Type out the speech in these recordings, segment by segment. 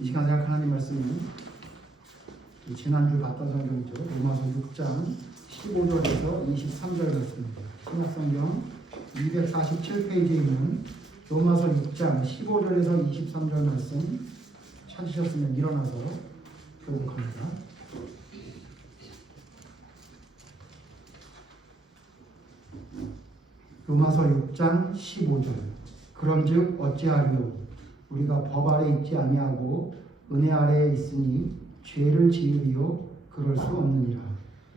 이 시간 생각 하나님 말씀은 지난주 봤던 성경이죠. 로마서 6장 15절에서 23절 말씀입니다. 신약성경 247페이지에 있는 로마서 6장 15절에서 23절 말씀 찾으셨으면 일어나서 교독합니다. 로마서 6장 15절. 그런즉 어찌하리요? 우리가 법 아래 있지 아니하고 은혜 아래에 있으니 죄를 지으리요? 그럴 수 없느니라.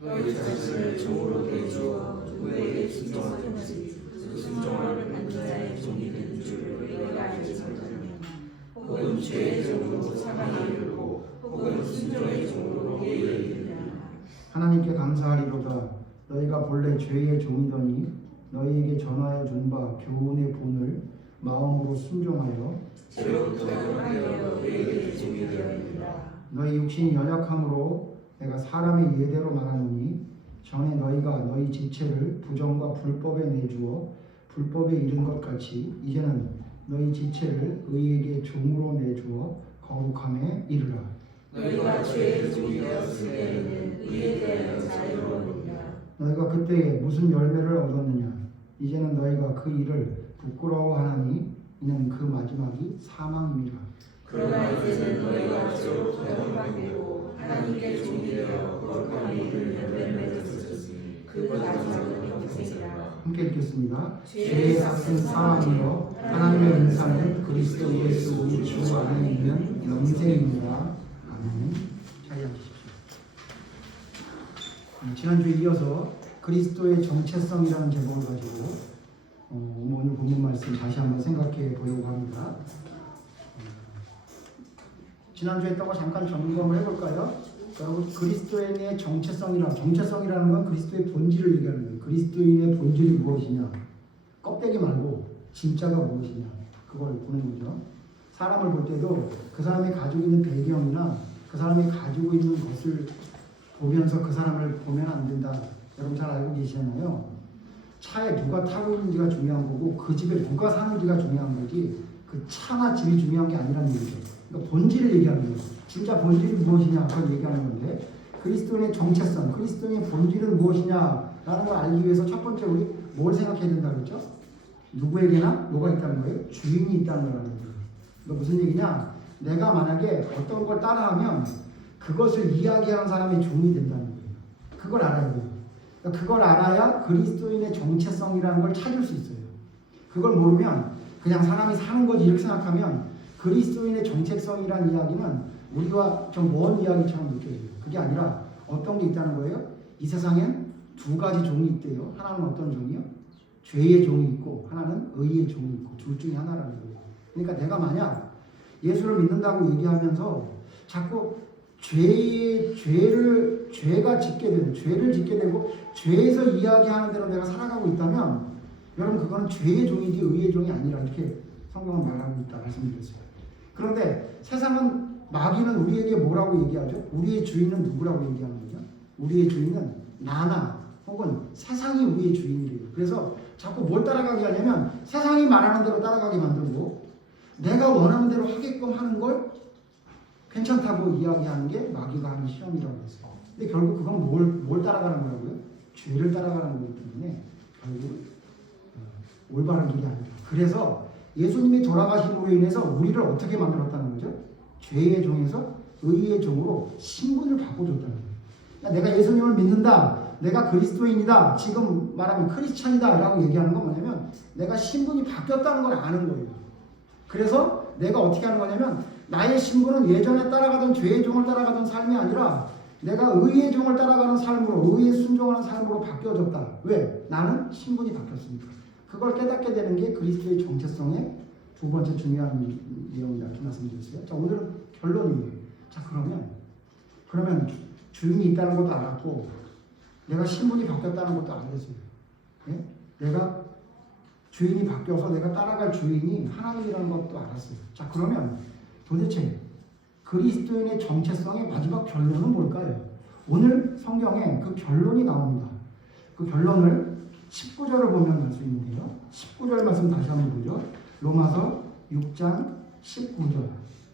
너희 자신을 종으로 내주어 누구에게 순종하든지 그 순종하는 한 자의 종이 된 줄을 너희가 알지 못하느냐. 혹은 죄의 종으로 사망에 이르고 혹은 순종의 종으로 의에 이르느냐. 하나님께 감사하리로다. 너희가 본래 죄의 종이더니 너희에게 전하여 준 바 교훈의 본을 마음으로 순종하여 죄로부터 변하여 의의 종이 되었느니라. 너희 육신이 연약함으로 내가 사람의 예대로 말하노니 전에 너희가 너희 지체를 부정과 불법에 내주어 불법에 이른 것 같이 이제는 너희 지체를 의에게 종으로 내주어 거룩함에 이르라. 너희가 죄의 종이 되었을 때에는 의에 대하여 자유로우니라. 너희가 그때에 무슨 열매를 얻었느냐? 이제는 너희가 그 일을 부끄러워하나니 이는 그 마지막이 사망임이라. 그러나 이제는 너희가 죄로부터 해방되고 하나님께 종이 되어 거룩함에 이르는 열매를 맺었으니 그 마지막은 영생이라. 함께 읽겠습니다. 죄의 삭은 사망이요 하나님의 은사는 그리스도 예수 우리 주 안에 있는 영생입니다. 아멘. 자리 앉으십시오. 지난주에 이어서 그리스도의 정체성이라는 제목을 가지고 오늘 본문 말씀 다시 한번 생각해 보려고 합니다. 지난주에 했던 거 잠깐 점검을 해볼까요? 여러분, 그리스도인의 정체성이라는 건 그리스도의 본질을 얘기하는 거예요. 그리스도인의 본질이 무엇이냐? 껍데기 말고 진짜가 무엇이냐? 그걸 보는 거죠. 사람을 볼 때도 그 사람이 가지고 있는 배경이나 그 사람이 가지고 있는 것을 보면서 그 사람을 보면 안 된다. 여러분 잘 알고 계시잖아요. 차에 누가 타고 있는지가 중요한 거고 그 집에 누가 사는지가 중요한 거지 그 차나 집이 중요한 게 아니라는 얘기죠. 그러니까 본질을 얘기하는 거예요. 진짜 본질이 무엇이냐 그걸 얘기하는 건데 그리스도인의 정체성, 그리스도인의 본질은 무엇이냐라는 걸 알기 위해서 첫 번째 우리 뭘 생각해야 된다 그랬죠? 누구에게나 뭐가 있다는 거예요? 주인이 있다는 거라는 거예요. 그러니까 무슨 얘기냐? 내가 만약에 어떤 걸 따라하면 그것을 이야기하는 사람의 종이 된다는 거예요. 그걸 알아야 돼요. 그러니까 그걸 알아야 그리스도인의 정체성이라는 걸 찾을 수 있어요. 그걸 모르면 그냥 사람이 사는 거지 이렇게 생각하면 그리스도인의 정체성이라는 이야기는 우리와 좀 먼 이야기처럼 느껴져요. 그게 아니라 어떤 게 있다는 거예요? 이 세상엔 두 가지 종이 있대요. 하나는 어떤 종이요? 죄의 종이 있고 하나는 의의 종이 있고 둘 중에 하나라는 거예요. 그러니까 내가 만약 예수를 믿는다고 얘기하면서 자꾸 죄가 짓게 되고 죄를 짓게 되고 죄에서 이야기하는 대로 내가 살아가고 있다면 여러분 그거는 죄의 종이지 의의 종이 아니라 이렇게 성경은 말하고 있다 말씀드렸어요. 그런데 세상은 마귀는 우리에게 뭐라고 얘기하죠? 우리의 주인은 누구라고 얘기하는 거죠? 우리의 주인은 나나 혹은 세상이 우리의 주인이래요. 그래서 자꾸 뭘 따라가게 하냐면 세상이 말하는 대로 따라가게 만들고 내가 원하는 대로 하게끔 하는 걸 괜찮다고 이야기하는 게 마귀가 하는 시험이라고 했어요. 근데 결국 그건 뭘 따라가는 거라고요? 죄를 따라가는 거기 때문에 결국 올바른 길이 아니다. 그래서 예수님이 돌아가심으로 인해서 우리를 어떻게 만들었다는 거죠? 죄의 종에서 의의 종으로 신분을 바꿔줬다는 거예요. 그러니까 내가 예수님을 믿는다. 내가 그리스도인이다. 지금 말하면 크리스찬이다 라고 얘기하는 건 뭐냐면 내가 신분이 바뀌었다는 걸 아는 거예요. 그래서 내가 어떻게 하는 거냐면 나의 신분은 예전에 따라가던 죄의 종을 따라가던 삶이 아니라 내가 의의 종을 따라가는 삶으로 의에 순종하는 삶으로 바뀌어졌다. 왜? 나는 신분이 바뀌었으니까. 그걸 깨닫게 되는 게 그리스도의 정체성의 두 번째 중요한 내용이다. 이렇게 말씀드렸어요. 자, 오늘은 결론이에요. 자, 그러면 주인이 있다는 것도 알았고 내가 신분이 바뀌었다는 것도 알았어요. 예? 내가 주인이 바뀌어서 내가 따라갈 주인이 하나님이라는 것도 알았어요. 자, 그러면 도대체 그리스도인의 정체성의 마지막 결론은 뭘까요? 오늘 성경에 그 결론이 나옵니다. 그 결론을 19절을 보면 알 수 있는데요. 19절 말씀 다시 한번 보죠. 로마서 6장 19절.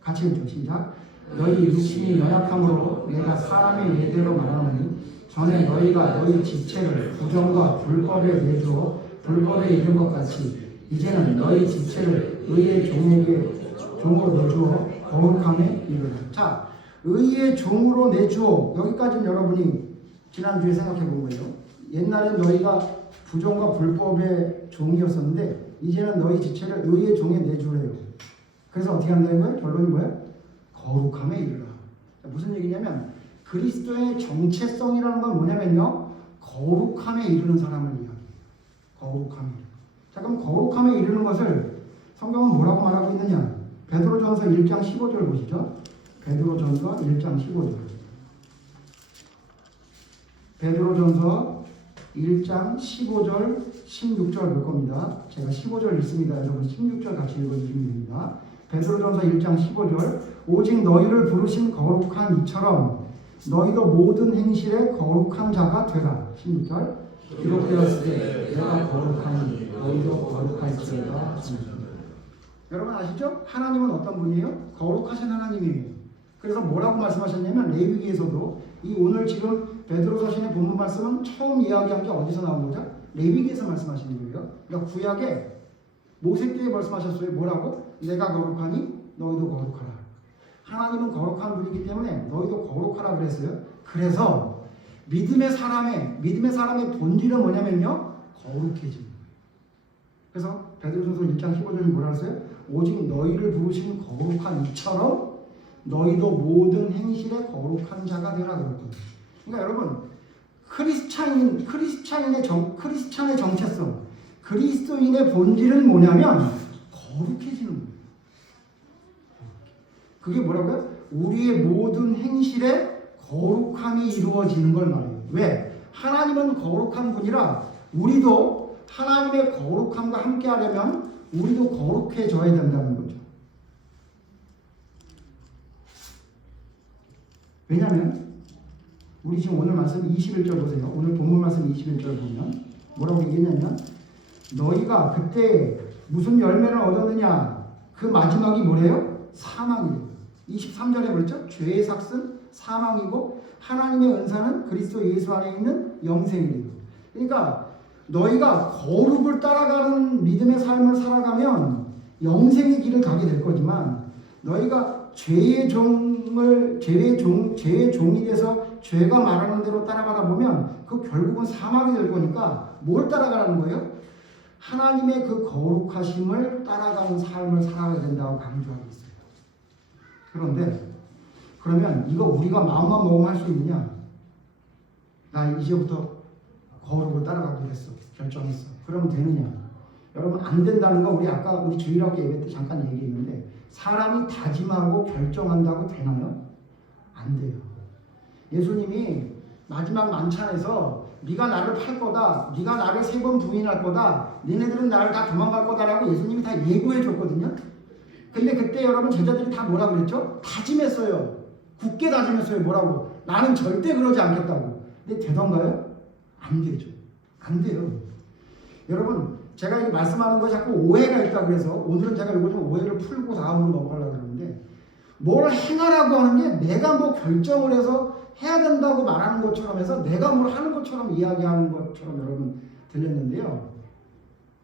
같이 읽죠. 시작. 너희 육신이 연약함으로 내가 사람의 예대로 말하노니 전에 너희가 너희 지체를 부정과 불법에 내주어 불법에 이른 것 같이 이제는 너희 지체를 의의 종으로 내주어 거룩함에 이르라. 자, 의의 종으로 내주어, 여기까지는 여러분이 지난주에 생각해 본 거예요. 옛날엔 너희가 부정과 불법의 종이었었는데 이제는 너희 지체를 의의 종에 내주래요. 그래서 어떻게 한다는 거예요? 결론이 뭐예요? 거룩함에 이르라. 무슨 얘기냐면 그리스도의 정체성이라는 건 뭐냐면요, 거룩함에 이르는 사람을 이야기해요. 거룩함에. 자, 그럼 거룩함에 이르는 것을 성경은 뭐라고 말하고 있느냐? 베드로전서 1장 15절 보시죠. 베드로전서 1장 15절. 베드로전서 1장 15절 16절 볼 겁니다. 제가 15절 읽습니다. 여러분 16절 같이 읽어주시면 됩니다. 베드로전서 1장 15절. 오직 너희를 부르신 거룩한 이처럼 너희도 모든 행실에 거룩한 자가 되라. 16절. 기록되었으되 내가 거룩하니 너희도 거룩할지어다. 여러분 아시죠? 하나님은 어떤 분이에요? 거룩하신 하나님이에요. 그래서 뭐라고 말씀하셨냐면 레위기에서도 이 오늘 지금 베드로서신의 본문 말씀은 처음 이야기한 게 어디서 나온 거죠? 레위기에서 말씀하시는 거예요. 그러니까 구약에 모세 때에 말씀하셨어요. 뭐라고? 내가 거룩하니 너희도 거룩하라. 하나님은 거룩한 분이기 때문에 너희도 거룩하라 그랬어요. 그래서 믿음의 사람의 본질은 뭐냐면요, 거룩해지는 거예요. 그래서 베드로전서 1장 15절이 뭐라 그랬어요? 오직 너희를 부르신 거룩한 이처럼 너희도 모든 행실에 거룩한 자가 되라 그랬거든요. 그러니까 여러분 크리스찬의 정체성, 그리스도인의 본질은 뭐냐면 거룩해지는 거예요. 그게 뭐라고요? 우리의 모든 행실에 거룩함이 이루어지는 걸 말해요. 왜? 하나님은 거룩한 분이라 우리도 하나님의 거룩함과 함께 하려면 우리도 거룩해져야 된다는 거죠. 왜냐하면 우리 지금 오늘 말씀 21절 보세요. 오늘 본문 말씀 21절 보면 뭐라고 얘기했냐면 너희가 그때 무슨 열매를 얻었느냐, 그 마지막이 뭐래요? 사망이래요. 23절에 그랬죠? 죄의 삭은 사망이고 하나님의 은사는 그리스도 예수 안에 있는 영생이래요. 그러니까 너희가 거룩을 따라가는 믿음의 삶을 살아가면 영생의 길을 가게 될 거지만 너희가 죄의 종이 돼서 죄가 말하는 대로 따라가다 보면 그 결국은 사망이 될 거니까 뭘 따라가라는 거예요? 하나님의 그 거룩하심을 따라가는 삶을 살아가야 된다고 강조하고 있어요. 그런데 그러면 이거 우리가 마음만 먹으면 할 수 있느냐? 나 이제부터 거룩을 따라가기로 했어. 결정했어. 그러면 되느냐? 여러분 안 된다는 거 우리 아까 우리 주일학교 예배 때 잠깐 얘기했는데 사람이 다짐하고 결정한다고 되나요? 안 돼요. 예수님이 마지막 만찬에서 네가 나를 팔 거다, 네가 나를 3번 부인할 거다, 너네들은 나를 다 도망갈 거다라고 예수님이 다 예고해 줬거든요. 근데 그때 여러분 제자들이 다 뭐라 그랬죠? 다짐했어요. 굳게 다짐했어요. 뭐라고? 나는 절대 그러지 않겠다고. 근데 되던가요? 안 되죠. 안 돼요. 여러분 제가 이 말씀하는 거 자꾸 오해가 있다고 그래서 오늘은 제가 이거 좀 오해를 풀고 다음으로 넘어가려고 그러는데 뭘 행하라고 하는 게 내가 뭐 결정을 해서 해야 된다고 말하는 것처럼 해서 내가 뭘 하는 것처럼 이야기하는 것처럼 여러분 들렸는데요.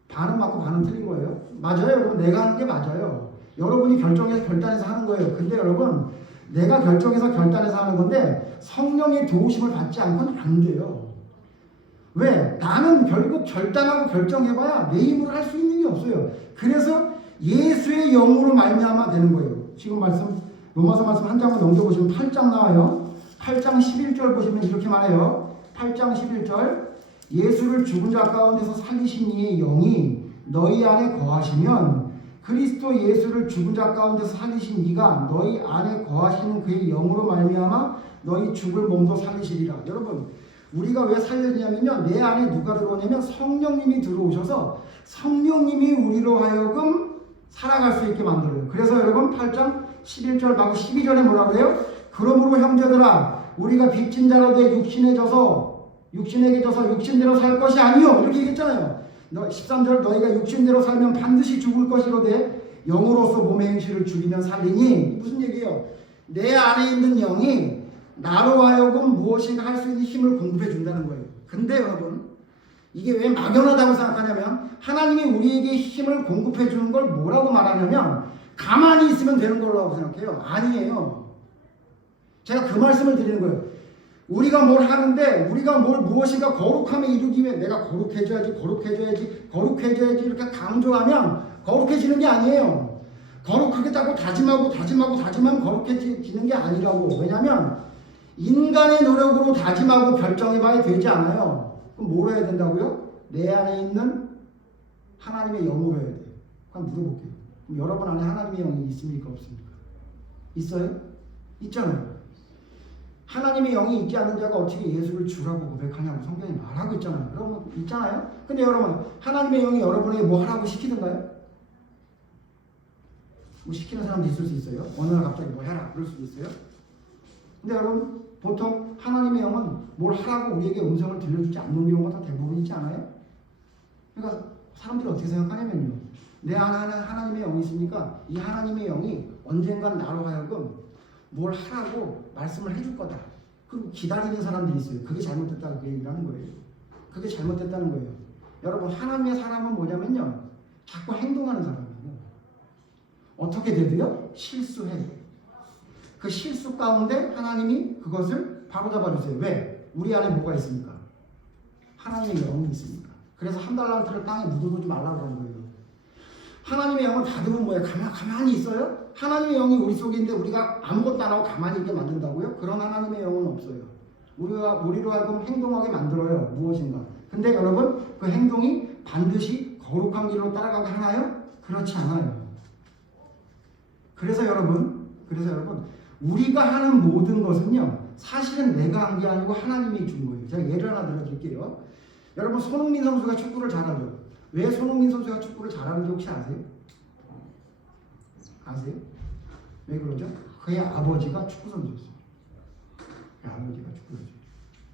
반은 맞고 반은 틀린 거예요. 맞아요. 여러분 내가 하는 게 맞아요. 여러분이 결정해서 결단해서 하는 거예요. 근데 여러분 내가 결정해서 결단해서 하는 건데 성령의 도우심을 받지 않고는 안 돼요. 왜? 나는 결국 결단하고 결정해봐야 내 힘으로 할 수 있는 게 없어요. 그래서 예수의 영으로 말미암아 되는 거예요. 지금 말씀 로마서 말씀 한 장만 넘겨보시면 8장 나와요. 8장 11절 보시면 이렇게 말해요. 8장 11절 예수를 죽은 자 가운데서 살리신 이의 영이 너희 안에 거하시면 그리스도 예수를 죽은 자 가운데서 살리신 이가 너희 안에 거하시는 그의 영으로 말미암아 너희 죽을 몸도 살리시리라. 여러분 우리가 왜 살렸냐면요, 내 안에 누가 들어오냐면 성령님이 들어오셔서 성령님이 우리로 하여금 살아갈 수 있게 만들어요. 그래서 여러분 8장 11절 하고 12절에 뭐라 그래요? 그러므로 형제들아 우리가 빚진 자로 돼 육신에게 져서 육신대로 살 것이 아니요 이렇게 얘기했잖아요. 13절 너희가 육신대로 살면 반드시 죽을 것이로되 영으로서 몸의 행실을 죽이면 살리니 무슨 얘기예요? 내 안에 있는 영이 나로 하여금 무엇인가 할 수 있는 힘을 공급해 준다는 거예요. 근데 여러분 이게 왜 막연하다고 생각하냐면 하나님이 우리에게 힘을 공급해 주는 걸 뭐라고 말하냐면 가만히 있으면 되는 거라고 생각해요. 아니에요. 제가 그 말씀을 드리는 거예요. 우리가 뭘 하는데 우리가 뭘 무엇인가 거룩함에 이르기 위해 내가 거룩해져야지 이렇게 강조하면 거룩해지는 게 아니에요. 거룩하겠다고 다짐하면 거룩해지는 게 아니라고. 왜냐하면 인간의 노력으로 다짐하고 결정해봐야 되지 않아요. 그럼 뭘 해야 된다고요? 내 안에 있는 하나님의 영으로 해야 돼요. 그럼 물어볼게요. 그럼 여러분 안에 하나님의 영이 있습니까? 없습니까? 있어요? 있잖아요. 하나님의 영이 있지 않는 자가 어떻게 예수를 주라고 고백하냐고 성경이 말하고 있잖아요. 여러분 있잖아요. 근데 여러분 하나님의 영이 여러분에게 뭐 하라고 시키던가요? 뭐 시키는 사람도 있을 수 있어요. 어느 날 갑자기 뭐 해라 그럴 수도 있어요. 근데 여러분 보통 하나님의 영은 뭘 하라고 우리에게 음성을 들려주지 않는 경우가 더 대부분이지 않아요? 그러니까 사람들이 어떻게 생각하냐면요. 내 안에 하나님의 영이 있으니까 이 하나님의 영이 언젠간 나로 하여금 뭘 하라고 말씀을 해줄 거다. 그리고 기다리는 사람들이 있어요. 그게 잘못됐다고 그 얘기를 하는 거예요. 그게 잘못됐다는 거예요. 여러분 하나님의 사람은 뭐냐면요. 자꾸 행동하는 사람이에요. 어떻게 돼도요? 실수해요. 그 실수 가운데 하나님이 그것을 바로잡아 주세요. 왜? 우리 안에 뭐가 있습니까? 하나님의 영이 있습니까? 그래서 한 달란트를 땅에 묻어두지 말라고 하는 거예요. 하나님의 영은 받으면 뭐예요? 가만히 있어요? 하나님의 영이 우리 속에 있는데 우리가 아무것도 안 하고 가만히 있게 만든다고요? 그런 하나님의 영은 없어요. 우리로 하여금 행동하게 만들어요. 무엇인가. 근데 여러분 그 행동이 반드시 거룩한 길로 따라가게 하나요? 그렇지 않아요. 그래서 여러분 우리가 하는 모든 것은요 사실은 내가 한 게 아니고 하나님이 준 거예요. 제가 예를 하나 들어줄게요. 여러분 손흥민 선수가 축구를 잘하죠. 왜 손흥민 선수가 축구를 잘하는지 혹시 아세요? 아세요? 왜 그러죠? 그의 아버지가 축구 선수였어요. 그의 아버지가 축구 선수.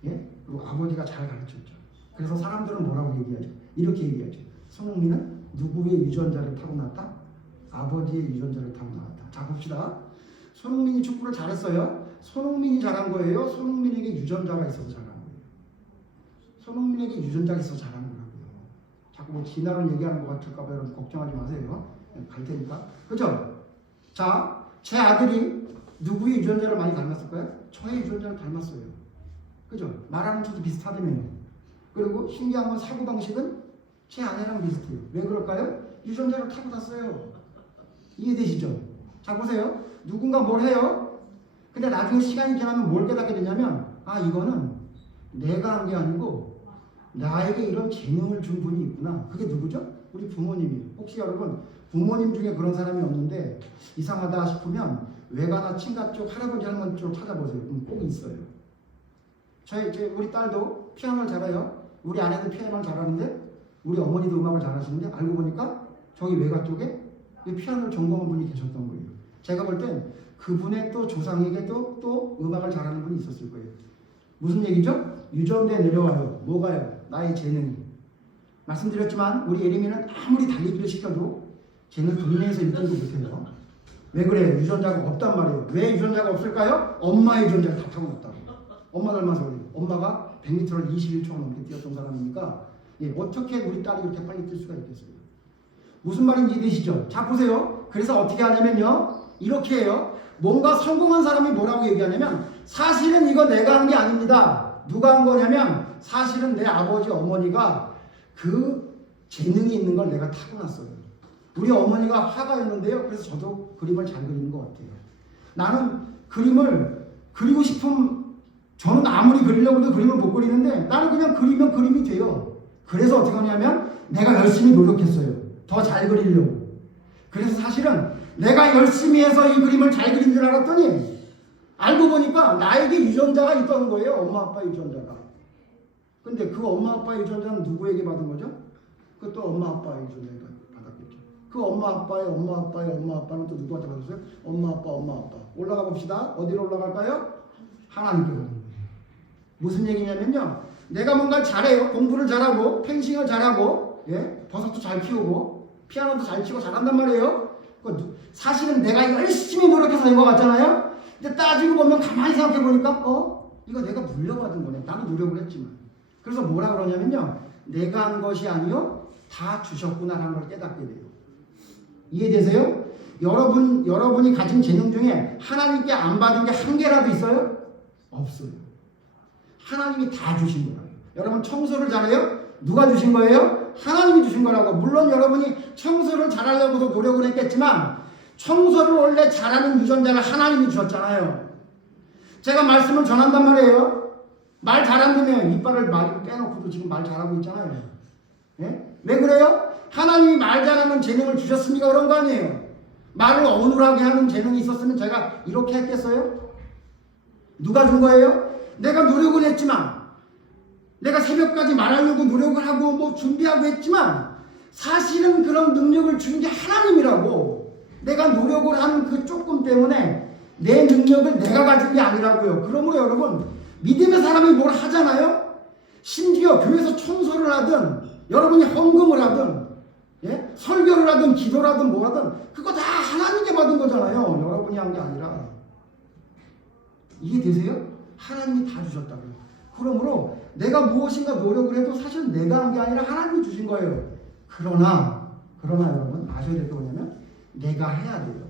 예? 그리고 아버지가 잘 가르쳤죠. 그래서 사람들은 뭐라고 얘기하죠? 이렇게 얘기하죠. 손흥민은 누구의 유전자를 타고났다? 아버지의 유전자를 타고났다. 자 봅시다. 손흥민이 축구를 잘했어요. 손흥민이 잘한 거예요? 손흥민에게 유전자가 있어서 잘한 거예요? 손흥민에게 유전자가 있어서 잘한 거라고요. 자꾸 뭐 진화론 얘기하는 것 같을까 봐 여러분 걱정하지 마세요. 갈 테니까. 그죠? 자, 제 아들이 누구의 유전자를 많이 닮았을까요? 저의 유전자를 닮았어요. 그죠? 말하는 것도 비슷하다면요. 그리고 신기한 건 사고방식은 제 아내랑 비슷해요. 왜 그럴까요? 유전자를 타고났어요. 이해되시죠? 자 보세요. 누군가 뭘 해요. 근데 나중에 시간이 지나면 뭘 깨닫게 되냐면 아 이거는 내가 한 게 아니고 나에게 이런 재능을 준 분이 있구나. 그게 누구죠? 우리 부모님이에요. 혹시 여러분 부모님 중에 그런 사람이 없는데 이상하다 싶으면 외가나 친가 쪽 할아버지 할머니 쪽 찾아보세요. 그럼 꼭 있어요. 우리 딸도 피아노를 잘해요. 우리 아내도 피아노를 잘하는데 우리 어머니도 음악을 잘하시는데 알고 보니까 저기 외가 쪽에 피아노를 전공한 분이 계셨던 거예요. 제가 볼 땐 그분의 또 조상에게도 또 음악을 잘하는 분이 있었을 거예요. 무슨 얘기죠? 유전돼 내려와요. 뭐가요? 나의 재능이. 말씀드렸지만 우리 예림이는 아무리 달리기를 시켜도 쟤는 동네에서 1등도 못해요. 왜 그래요? 유전자가 없단 말이에요. 왜 유전자가 없을까요? 엄마의 유전자가 다 타고났다고. 엄마 닮아서 그래요. 엄마가 100m를 21초가 넘게 뛰었던 사람이니까 어떻게 우리 딸이 그렇게 빨리 뛸 수가 있겠어요? 무슨 말인지 이해되시죠? 자 보세요. 그래서 어떻게 하냐면요. 이렇게 해요. 뭔가 성공한 사람이 뭐라고 얘기하냐면 사실은 이거 내가 한 게 아닙니다. 누가 한 거냐면 사실은 내 아버지 어머니가 그 재능이 있는 걸 내가 타고났어요. 우리 어머니가 화가였는데요. 그래서 저도 그림을 잘 그리는 것 같아요. 나는 그림을 그리고 싶은 저는 아무리 그리려고 해도 그림을 못 그리는데 나는 그냥 그리면 그림이 돼요. 그래서 어떻게 하냐면 내가 열심히 노력했어요. 더 잘 그리려고. 그래서 사실은 내가 열심히 해서 이 그림을 잘 그린 줄 알았더니 알고 보니까 나에게 유전자가 있다는 거예요. 엄마 아빠의 유전자가. 근데 그 엄마 아빠의 유전자는 누구에게 받은 거죠? 그것도 엄마 아빠의 유전자에 받았겠죠. 그 엄마 아빠의 엄마 아빠의 엄마 아빠는 또 누구한테 받았어요? 엄마 아빠 엄마 아빠. 올라가 봅시다. 어디로 올라갈까요? 하나님께 받은 거예요. 무슨 얘기냐면요. 내가 뭔가를 잘해요. 공부를 잘하고 펜싱을 잘하고 버섯도 잘 키우고 피아노도 잘 치고 잘한단 말이에요. 사실은 내가 열심히 노력해서 된 것 같잖아요. 근데 따지고 보면 가만히 생각해 보니까 이거 내가 물려받은 거네. 나도 노력을 했지만. 그래서 뭐라 그러냐면요. 내가 한 것이 아니요 다 주셨구나라는 걸 깨닫게 돼요. 이해되세요? 여러분이 가진 재능 중에 하나님께 안 받은 게 한 개라도 있어요? 없어요. 하나님이 다 주신 거예요. 여러분 청소를 잘해요? 누가 주신 거예요? 하나님이 주신 거라고. 물론 여러분이 청소를 잘하려고도 노력을 했겠지만 청소를 원래 잘하는 유전자를 하나님이 주셨잖아요. 제가 말씀을 전한단 말이에요. 말 잘한다며 이빨을 빼놓고도 지금 말 잘하고 있잖아요. 예? 왜 그래요? 하나님이 말 잘하는 재능을 주셨으니까 그런 거 아니에요. 말을 어눌하게 하는 재능이 있었으면 제가 이렇게 했겠어요? 누가 준 거예요? 내가 노력을 했지만 내가 새벽까지 말하려고 노력을 하고 뭐 준비하고 했지만 사실은 그런 능력을 준 게 하나님이라고. 내가 노력을 하는 그 조금 때문에 내 능력을 내가 가진 게 아니라고요. 그러므로 여러분 믿음의 사람이 뭘 하잖아요. 심지어 교회에서 청소를 하든 여러분이 헌금을 하든 예? 설교를 하든 기도를 하든 뭐 하든 그거 다 하나님께 받은 거잖아요. 여러분이 한 게 아니라. 이해되세요? 하나님이 다 주셨다고요. 그러므로 내가 무엇인가 노력을 해도 사실 내가 한 게 아니라 하나님이 주신 거예요. 그러나 여러분 아셔야 될 게 뭐냐면 내가 해야 돼요.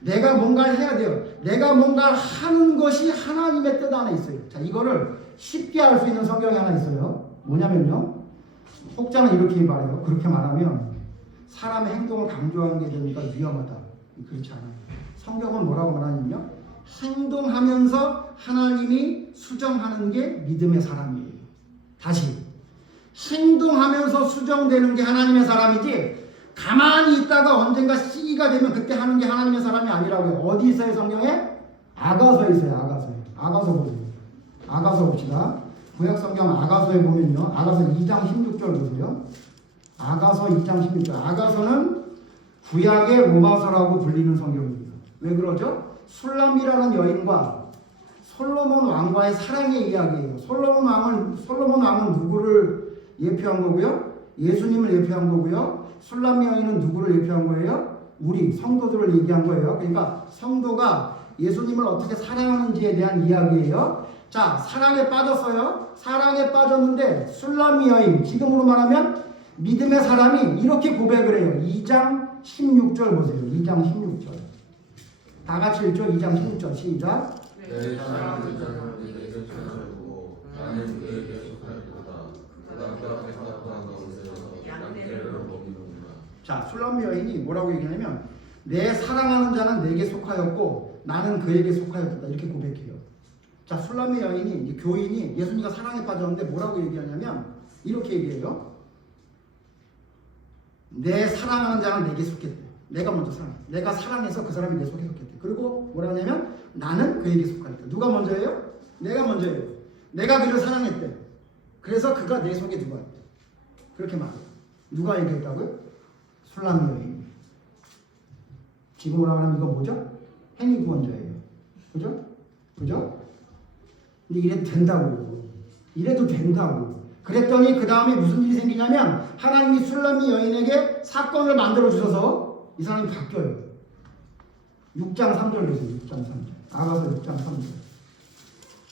내가 뭔가를 해야 돼요. 내가 뭔가를 하는 것이 하나님의 뜻 안에 있어요. 자, 이거를 쉽게 알 수 있는 성경이 하나 있어요. 뭐냐면요. 혹자는 이렇게 말해요. 그렇게 말하면 사람의 행동을 강조하는 게 되니까 위험하다. 그렇지 않아요. 성경은 뭐라고 말하냐면요. 행동하면서 하나님이 수정하는 게 믿음의 사람이에요. 다시 행동하면서 수정되는 게 하나님의 사람이지 가만히 있다가 언젠가 시기가 되면 그때 하는 게 하나님의 사람이 아니라고요. 어디 있어요 성경에? 아가서에 있어요. 아가서 보세요. 아가서 봅시다. 구약성경 아가서에 보면요. 아가서 2장 16절 보세요. 아가서 2장 16절. 아가서는 구약의 로마서라고 불리는 성경입니다. 왜 그러죠? 술람이라는 여인과 솔로몬 왕과의 사랑의 이야기예요. 솔로몬 왕은 누구를 예표한 거고요? 예수님을 예표한 거고요. 술람 여인은 누구를 예표한 거예요? 우리 성도들을 얘기한 거예요. 그러니까 성도가 예수님을 어떻게 사랑하는지에 대한 이야기예요. 자, 사랑에 빠졌어요. 사랑에 빠졌는데 술람 여인, 지금으로 말하면 믿음의 사람이 이렇게 고백을 해요. 2장 16절 보세요. 2장 16절. 다 같이 읽죠. 2장 16절 시작. 내 사랑하는 자는 내게 쫓아오고 나는 그에게 속하였도다. 그가 백합과 가운데서 양떼를 먹이는구나. 자, 술람 여인이 뭐라고 얘기하냐면 내 사랑하는 자는 내게 속하였고 나는 그에게 속하였다. 이렇게 고백해요. 자, 술람의 여인이 이제 교인이 예수님과 사랑에 빠졌는데 뭐라고 얘기하냐면 이렇게 얘기해요. 내 사랑하는 자는 내게 속했대. 내가 먼저 사랑해. 내가 사랑해서 그 사람이 내 속에 속했대. 그리고 뭐라 하냐면 나는 그에게 속하였다. 누가 먼저예요? 내가 먼저예요. 내가 그를 사랑했대. 그래서 그가 내 속에 들어왔대. 그렇게 말해요. 누가 얘기했다고요? 술람 여인. 지금으로 하면 이거 뭐죠? 행위구원자예요. 그죠? 근데 이래도 된다고. 이래도 된다고. 그랬더니 그 다음에 무슨 일이 생기냐면 하나님이 술람이 여인에게 사건을 만들어 주셔서 이 사람이 바뀌어요. 6장 3절 보세요. 6장 3절. 아가서 6장 3절.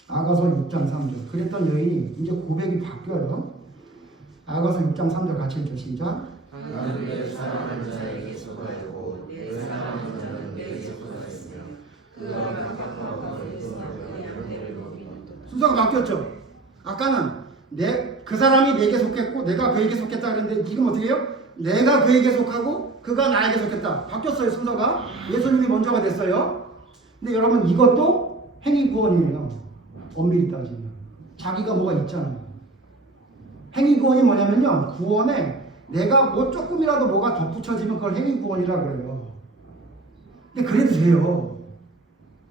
아가서 6장 3절. 그랬던 여인이 이제 고백이 바뀌어요. 아가서 6장 3절 같이 읽죠. 시작. 나는 내 사랑하는 자에게 속하였고 내 사랑하는 자는 내게 속하였으며 그가 백합과 가운데서 양떼를 먹이는도다. 순서가 바뀌었죠. 아까는 그 사람이 내게 속했고 내가 그에게 속했다 그랬는데 지금 어떻게 해요? 내가 그에게 속하고 그가 나에게 속했다. 바뀌었어요. 순서가. 예수님이 먼저가 됐어요. 근데 여러분 이것도 행위구원이에요. 엄밀히 따지면. 자기가 뭐가 있잖아요. 행위구원이 뭐냐면요. 구원에 내가 뭐 조금이라도 뭐가 덧붙여지면 그걸 행위구원이라 그래요. 근데 그래도 돼요.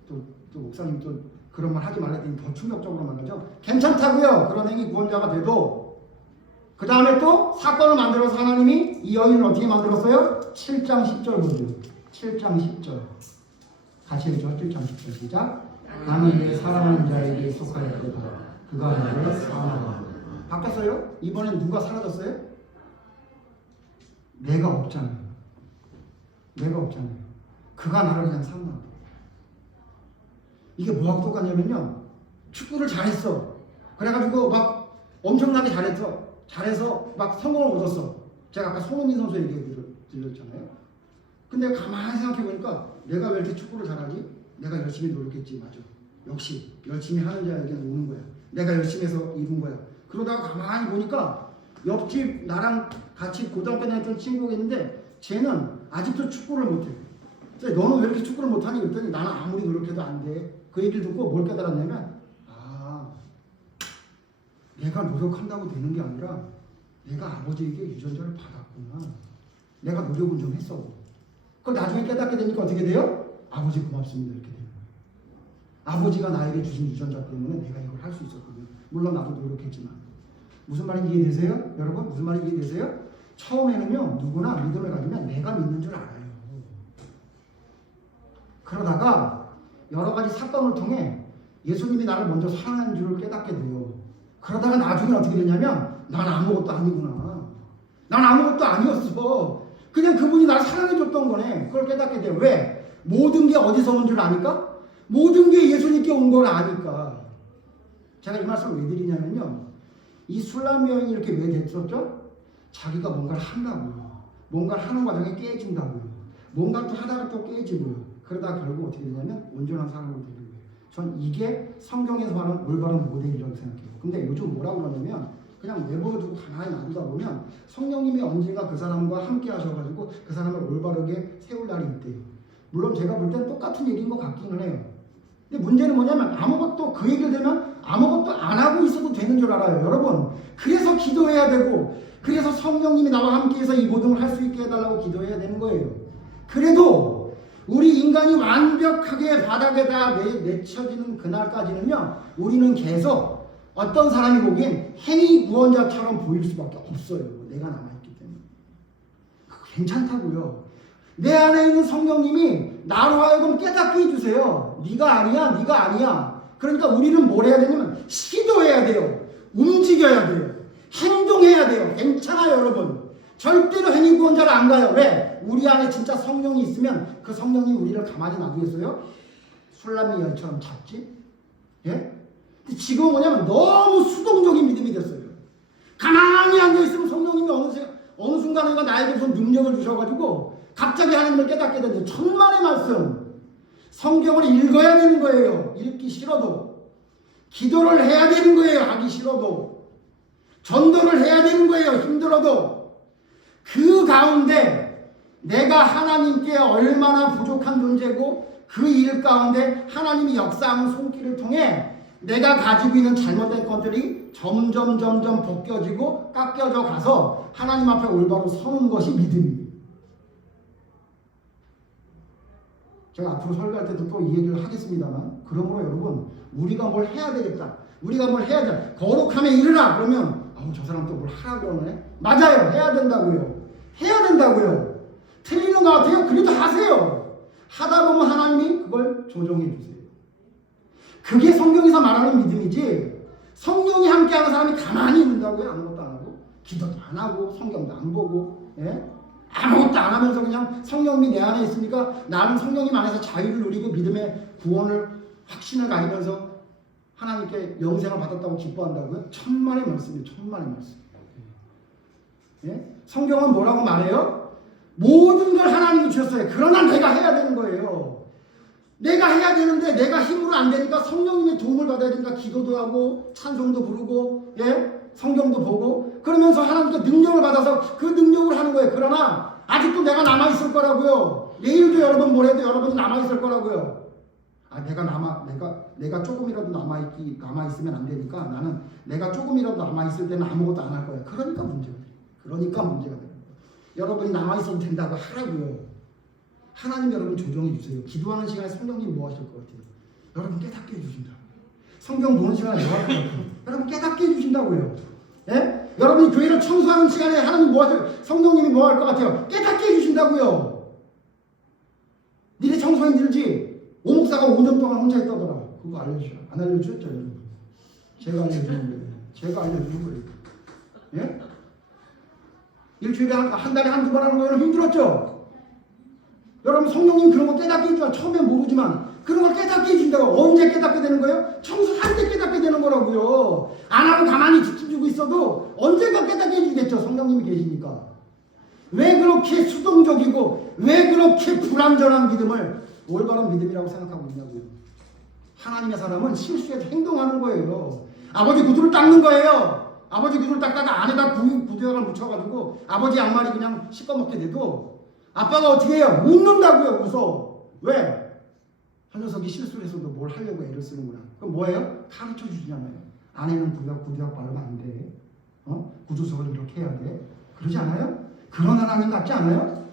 또 목사님 또 그런 말 하지 말랬더니 더 충격적으로 말하죠. 괜찮다고요. 그런 행위 구원자가 돼도. 그 다음에 또 사건을 만들어서 하나님이 이 여인을 어떻게 만들었어요? 7장 10절 보세요. 7장 10절. 같이 읽죠. 7장 10절 시작. 나는 내 사랑하는 자에게 속하였도다. 그가 나를 사랑하노라. 바뀌었어요? 이번엔 누가 사라졌어요? 내가 없잖아요. 내가 없잖아요. 그가 나를 그냥 사랑한다. 이게 뭐하고 똑같냐면요. 축구를 잘했어. 그래가지고 막 엄청나게 잘해서 막 성공을 얻었어. 제가 아까 손흥민 선수 얘기 드렸잖아요. 근데 가만히 생각해보니까 내가 왜 이렇게 축구를 잘하지? 내가 열심히 노력했지. 맞아. 역시 열심히 하는 자에게는 오는 거야. 내가 열심히 해서 이룬 거야. 그러다가 가만히 보니까 옆집 나랑 같이 고등학교 다녔던 친구가 있는데 쟤는 아직도 축구를 못해. 너는 왜 이렇게 축구를 못하니? 그랬더니 나는 아무리 노력해도 안 돼. 그 얘기를 듣고 뭘 깨달았냐면 내가 노력한다고 되는 게 아니라 내가 아버지에게 유전자를 받았구나. 내가 노력은 좀 했어. 그걸 나중에 깨닫게 되니까 어떻게 돼요? 아버지 고맙습니다. 이렇게 되는 거예요. 아버지가 나에게 주신 유전자 때문에 내가 이걸 할 수 있었거든요. 물론 나도 노력했지만. 무슨 말인지 이해되세요? 여러분 무슨 말인지 이해되세요? 처음에는요 누구나 믿음을 가지면 내가 믿는 줄 알아요. 그러다가 여러 가지 사건을 통해 예수님이 나를 먼저 사랑하는 줄을 깨닫게 돼요. 그러다가 나중에 어떻게 되냐면 난 아무것도 아니구나. 난 아무것도 아니었어. 그냥 그분이 나를 사랑해줬던 거네. 그걸 깨닫게 돼요. 왜? 모든 게 어디서 온 줄 아니까? 모든 게 예수님께 온 걸 아니까. 제가 이 말씀을 왜 드리냐면요. 이 술람 여인이 이렇게 왜 됐었죠? 자기가 뭔가를 한다고요. 뭔가를 하는 과정에 깨진다고요. 뭔가를 또 하다가 또 깨지고요. 그러다가 결국 어떻게 되냐면 온전한 사람으로 되는 거예요. 전 이게 성경에서 말하는 올바른 모델이라고 생각해요. 근데 요즘 뭐라고 그러냐면 그냥 내버려두고 가만히 놔두다 보면 성령님이 언젠가 그 사람과 함께 하셔가지고 그 사람을 올바르게 세울 날이 있대요. 물론 제가 볼 땐 똑같은 얘기인 것 같기는 해요. 근데 문제는 뭐냐면 아무것도 그 얘기를 들으면 아무것도 안 하고 있어도 되는 줄 알아요. 여러분 그래서 기도해야 되고 그래서 성령님이 나와 함께해서 이 모든 걸 할 수 있게 해달라고 기도해야 되는 거예요. 그래도 우리 인간이 완벽하게 바닥에다 내쳐지는 그날까지는요 우리는 계속 어떤 사람이 보기엔 행위 구원자처럼 보일 수밖에 없어요. 내가 남아있기 때문에. 괜찮다고요. 내 안에 있는 성령님이 나로 하여금 깨닫게 해주세요. 네가 아니야, 네가 아니야. 그러니까 우리는 뭘 해야 되냐면 시도해야 돼요. 움직여야 돼요. 행동해야 돼요. 괜찮아요, 여러분. 절대로 행위 구원자를 안 가요. 왜? 우리 안에 진짜 성령이 있으면 그 성령이 우리를 가만히 놔두겠어요? 술람의 여인처럼 잡지? 예? 근데 지금은 뭐냐면 너무 수동적인 믿음이 됐어요. 가만히 앉아있으면 성령님이 어느 순간에 나에게 무슨 능력을 주셔가지고 갑자기 하나님을 깨닫게 되는데 천만의 말씀 성경을 읽어야 되는 거예요. 읽기 싫어도 기도를 해야 되는 거예요. 하기 싫어도 전도를 해야 되는 거예요. 힘들어도 그 가운데 내가 하나님께 얼마나 부족한 존재고 그 일 가운데 하나님이 역사하는 손길을 통해 내가 가지고 있는 잘못된 것들이 점점 벗겨지고 깎여져 가서 하나님 앞에 올바로 서는 것이 믿음이에요. 제가 앞으로 설교할 때도 또 이 얘기를 하겠습니다만 그러므로 여러분 우리가 뭘 해야 되겠다. 우리가 뭘 해야 돼. 거룩함에 이르라. 그러면 저 사람 또 뭘 하라고 그러네. 맞아요. 해야 된다고요. 해야 된다고요. 틀리는 것 같아요. 그래도 하세요. 하다 보면 하나님이 그걸 조정해 주세요. 그게 성경에서 말하는 믿음이지 성령이 함께하는 사람이 가만히 있는다고요? 아무것도 안 하고 기도도 안 하고 성경도 안 보고 아무것도 안 하면서 그냥 성령님이 내 안에 있으니까 나는 성령님 안에서 자유를 누리고 믿음의 구원을 확신을 가지면서 하나님께 영생을 받았다고 기뻐한다고요? 천만의 말씀이에요. 천만의 말씀. 성경은 뭐라고 말해요? 모든 걸 하나님이 주셨어요. 그러나 내가 해야 되는 거예요. 내가 해야 되는데 내가 힘으로 안 되니까 성령님의 도움을 받아야 되니까 기도도 하고 찬송도 부르고 성경도 보고 그러면서 하나님께 능력을 받아서 그 능력을 하는 거예요. 그러나 아직도 내가 남아있을 거라고요. 내일도 여러분 모레도 여러분이 남아있을 거라고요. 내가 조금이라도 남아있으면 안 되니까 나는 내가 조금이라도 남아있을 때는 아무것도 안 할 거예요. 그러니까 문제가 돼요. 여러분이 남아있어도 된다고 하라고요. 하나님 여러분 조정해 주세요. 기도하는 시간에 성령님 뭐 하실 것 같아요? 여러분 깨닫게 해주신다. 성경 보는 시간에 뭐 할 것 같아요? 여러분 깨닫게 해주신다고요. 여러분이 교회를 청소하는 시간에 하나님 뭐 하세요? 성령님이 뭐 할 것 같아요? 깨닫게 해주신다고요. 니네 청소 힘들지? 오목사가 5년 동안 혼자 있다더라. 그거 알려주셔. 안 알려주셨죠, 여러분? 제가 알려주는 거예요. 일주일에 한 달에 한두 번 하는 거는 힘들었죠? 여러분 성령님 그런 거 깨닫게 해줘요. 처음엔 모르지만 그런 걸 깨닫게 해준다고. 언제 깨닫게 되는 거예요? 청소할 때 깨닫게 되는 거라고요. 안 하고 가만히 지켜주고 있어도 언젠가 깨닫게 해주겠죠. 성령님이 계시니까. 왜 그렇게 수동적이고 왜 그렇게 불완전한 믿음을 올바른 믿음이라고 생각하고 있냐고요. 하나님의 사람은 실수해서 행동하는 거예요. 아버지 구두를 닦는 거예요. 아버지 구두를 닦다가 안에다 구두약을 묻혀가지고 아버지 양말이 그냥 씻어먹게 돼도 아빠가 어떻게 해요? 웃는다고요. 웃어. 왜? 한 녀석이 실수를 했어도 뭘 하려고 애를 쓰는구나. 그럼 뭐예요? 가르쳐 주시잖아요. 안에는 구두약 바르면 안 돼. 구두석을 이렇게 해야 돼. 그러지 않아요? 그런 하나님 같지 않아요?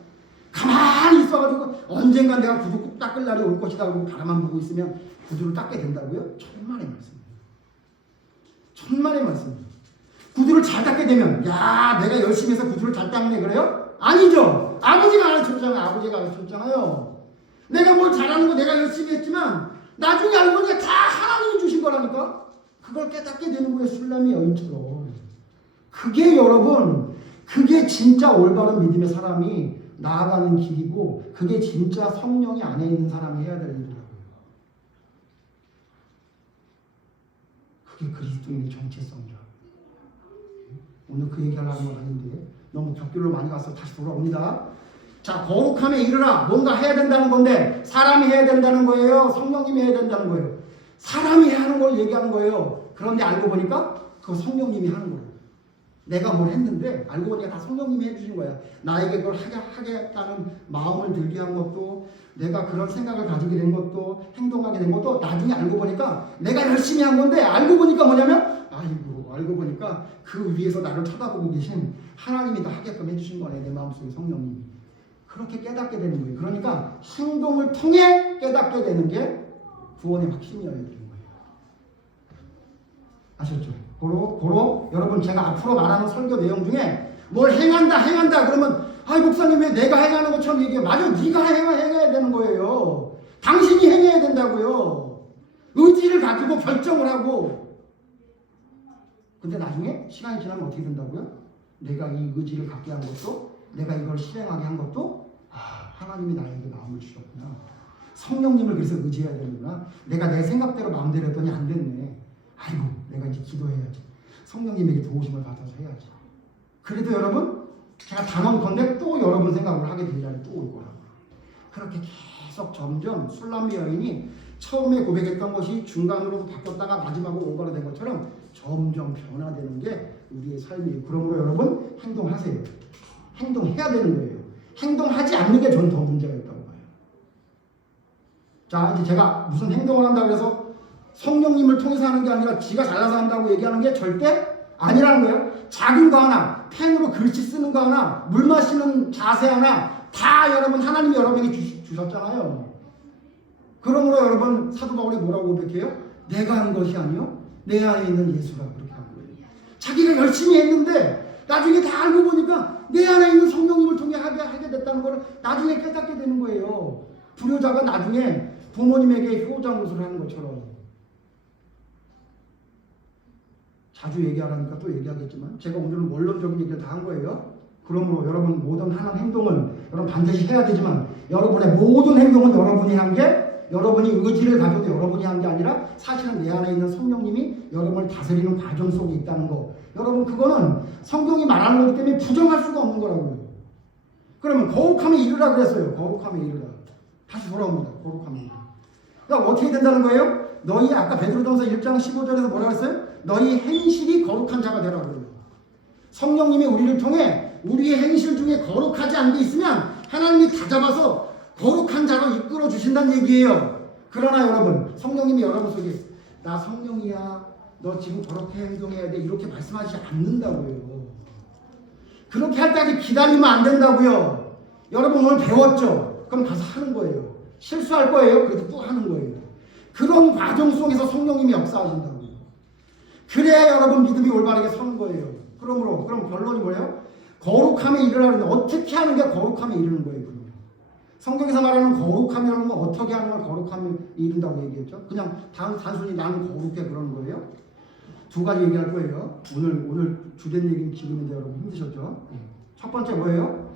가만히 있어가지고 언젠가 내가 구두 닦을 날이 올 것이다 하고 바라만 보고 있으면 구두를 닦게 된다고요? 천만의 말씀이에요. 천만의 말씀이에요. 구두를 잘 닦게 되면 야 내가 열심히 해서 구두를 잘 닦네 그래요? 아니죠. 아버지가 가르쳤잖아요. 아버지가 가르쳤잖아요. 내가 뭘 잘하는 거 내가 열심히 했지만 나중에 알고 보니까 다 하나님이 주신 거라니까. 그걸 깨닫게 되는 거예요. 술람의 여인처럼. 그게 여러분 그게 진짜 올바른 믿음의 사람이 나아가는 길이고 그게 진짜 성령이 안에 있는 사람이 해야 될 일이라고요. 그게 그리스도인의 정체성이라. 오늘 그 얘기하려는 건 아닌데 너무 격결로 많이 가서 다시 돌아옵니다. 자, 거룩함에 이르라. 뭔가 해야 된다는 건데 사람이 해야 된다는 거예요? 성령님이 해야 된다는 거예요? 사람이 하는 걸 얘기하는 거예요. 그런데 알고 보니까 그거 성령님이 하는 거예요. 내가 뭘 했는데 알고 보니까 다 성령님이 해주신 거야. 나에게 그걸 하겠다는 마음을 들게 한 것도 내가 그런 생각을 가지게 된 것도 행동하게 된 것도 나중에 알고 보니까 내가 열심히 한 건데 알고 보니까 뭐냐면 아이고 알고 보니까 그 위에서 나를 쳐다보고 계신 하나님이 다 하게끔 해주신 거네. 내 마음속에 성령님이. 그렇게 깨닫게 되는 거예요. 그러니까 행동을 통해 깨닫게 되는 게 구원의 확신이어야 되는 거예요. 아셨죠? 고로 여러분 제가 앞으로 말하는 설교 내용 중에 뭘 행한다 그러면 아이 목사님 왜 내가 행하는 것처럼 얘기해. 맞아 네가 행해야 되는 거예요. 당신이 행해야 된다고요. 의지를 가지고 결정을 하고. 근데 나중에 시간이 지나면 어떻게 된다고요? 내가 이 의지를 갖게 한 것도 내가 이걸 실행하게 한 것도 하나님이 나에게 마음을 주셨구나. 성령님을 그래서 의지해야 되는구나. 내가 내 생각대로 마음대로 했더니 안 됐네. 아이고 내가 이제 기도해야지. 성령님에게 도우심을 받아서 해야지. 그래도 여러분 제가 단언컨대 또 여러분 생각을 하게 될 날이 또 올 거라고. 그렇게 계속 점점 술람미 여인이 처음에 고백했던 것이 중간으로 바뀌었다가 마지막으로 오버가 된 것처럼 점점 변화되는 게 우리의 삶이에요. 그러므로 여러분 행동하세요. 행동해야 되는 거예요. 행동하지 않는 게 전 더 문제가 있다고 봐요. 자 이제 제가 무슨 행동을 한다고 해서 성령님을 통해서 하는 게 아니라 지가 잘나서 한다고 얘기하는 게 절대 아니라는 거예요. 작은 거 하나, 펜으로 글씨 쓰는 거 하나, 물 마시는 자세 하나 다 여러분 하나님이 여러분에게 주셨잖아요. 그러므로 여러분 사도 바울이 뭐라고 고백해요? 내가 한 것이 아니요 내 안에 있는 예수가 그렇게 한 거예요. 자기가 열심히 했는데 나중에 다 알고 보니까 내 안에 있는 성령님을 통해 하게 됐다는 걸 나중에 깨닫게 되는 거예요. 불효자가 나중에 부모님에게 효자노릇을 하는 것처럼. 자주 얘기하라니까 또 얘기하겠지만 제가 오늘은 원론적인 얘기를 다 한 거예요. 그러므로 여러분 모든 하는 행동은 여러분 반드시 해야 되지만 여러분의 모든 행동은 여러분이 한 게 여러분이 의지를 가져도 여러분이 한 게 아니라 사실은 내 안에 있는 성령님이 여러분을 다스리는 과정 속에 있다는 거. 여러분 그거는 성경이 말하는 거기 때문에 부정할 수가 없는 거라고요. 그러면 거룩함에 이르라 그랬어요. 거룩함에 이르라. 다시 돌아옵니다. 거룩함에 이르라. 그러니까 어떻게 된다는 거예요? 너희 아까 베드로전서 1장 15절에서 뭐라고 했어요? 너희 행실이 거룩한 자가 되라 그래요. 성령님이 우리를 통해 우리의 행실 중에 거룩하지 않은 게 있으면 하나님이 다 잡아서 거룩한 자로 이끌어 주신다는 얘기예요. 그러나 여러분 성령님이 여러분 속에 나 성령이야 너 지금 저렇게 행동해야 돼 이렇게 말씀하시지 않는다고요. 그렇게 할 때까지 기다리면 안 된다고요. 여러분 오늘 배웠죠? 그럼 가서 하는 거예요. 실수할 거예요. 그래도 또 하는 거예요. 그런 과정 속에서 성령님이 역사하신다고요. 그래야 여러분 믿음이 올바르게 서는 거예요. 그럼 결론이 뭐예요? 거룩함에 이르라는 어떻게 하는 게 거룩함에 이르는 거예요. 그러면. 성경에서 말하는 거룩함이라는 건 어떻게 하는 걸 거룩함에 이른다고 얘기했죠? 그냥 단순히 나는 거룩해 그러는 거예요? 두 가지 얘기할 거예요. 오늘 주된 얘기는 지금인데 여러분 힘드셨죠? 첫 번째 뭐예요?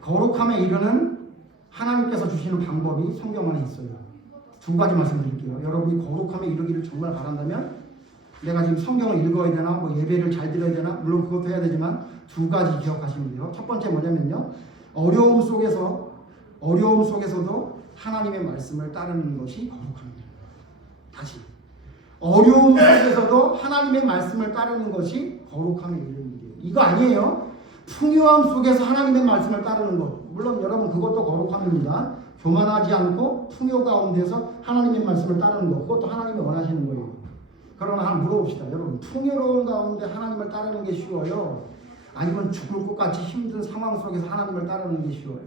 거룩함에 이르는 하나님께서 주시는 방법이 성경 안에 있어요. 두 가지 말씀드릴게요. 여러분이 거룩함에 이르기를 정말 바란다면 내가 지금 성경을 읽어야 되나 뭐 예배를 잘 드려야 되나 물론 그것도 해야 되지만 두 가지 기억하시면 돼요. 첫 번째 뭐냐면요. 어려움 속에서도 하나님의 말씀을 따르는 것이 거룩합니다. 다시 어려움 속에서도 하나님의 말씀을 따르는 것이 거룩함에 이르는 일이에요. 이거 아니에요. 풍요함 속에서 하나님의 말씀을 따르는 것. 물론 여러분 그것도 거룩함입니다. 교만하지 않고 풍요 가운데서 하나님의 말씀을 따르는 것. 그것도 하나님이 원하시는 거예요. 그러나 한번 물어봅시다. 여러분 풍요로운 가운데 하나님을 따르는 게 쉬워요? 아니면 죽을 것 같이 힘든 상황 속에서 하나님을 따르는 게 쉬워요?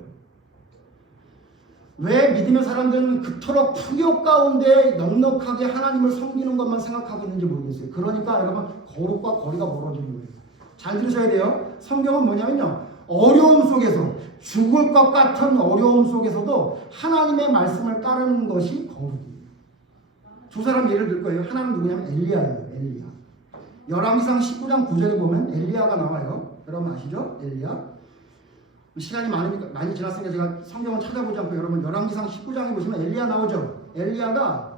왜 믿음의 사람들은 그토록 풍요 가운데 넉넉하게 하나님을 섬기는 것만 생각하고 있는지 모르겠어요. 그러니까 여러분 거룩과 거리가 멀어지는 거예요. 잘 들으셔야 돼요. 성경은 뭐냐면요. 어려움 속에서 죽을 것 같은 어려움 속에서도 하나님의 말씀을 따르는 것이 거룩이에요. 두 사람 예를 들 거예요. 하나는 누구냐면 엘리야예요. 엘리야. 열왕기상 19장 9절에 보면 엘리야가 나와요. 여러분 아시죠? 엘리야. 시간이 많이 지났으니까 제가 성경을 찾아보지 않고 여러분 열왕기상 19장에 보시면 엘리야 나오죠. 엘리야가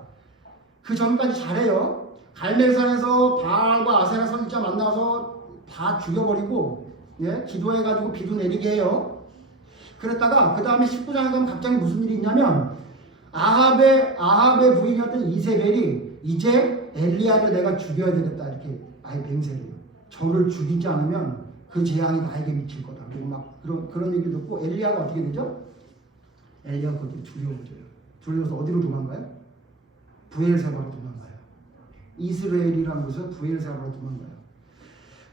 그 전까지 잘해요. 갈멜산에서 바알과 아세라 선지자 만나서 다 죽여버리고 기도해가지고 비도 내리게 해요. 그랬다가 그 다음에 19장에 가면 갑자기 무슨 일이 있냐면 아합의 부인이었던 이세벨이 이제 엘리야를 내가 죽여야 되겠다 이렇게 아예 맹세해요. 저를 죽이지 않으면 그 재앙이 나에게 미칠 거다. 그리고 막 그런 얘기를 듣고 엘리야가 어떻게 되죠? 엘리야가 그것을 두려워져요. 두려워서 어디로 도망가요? 부엘세바로 도망가요. 이스라엘이라는 곳에서 부엘세바로 도망가요.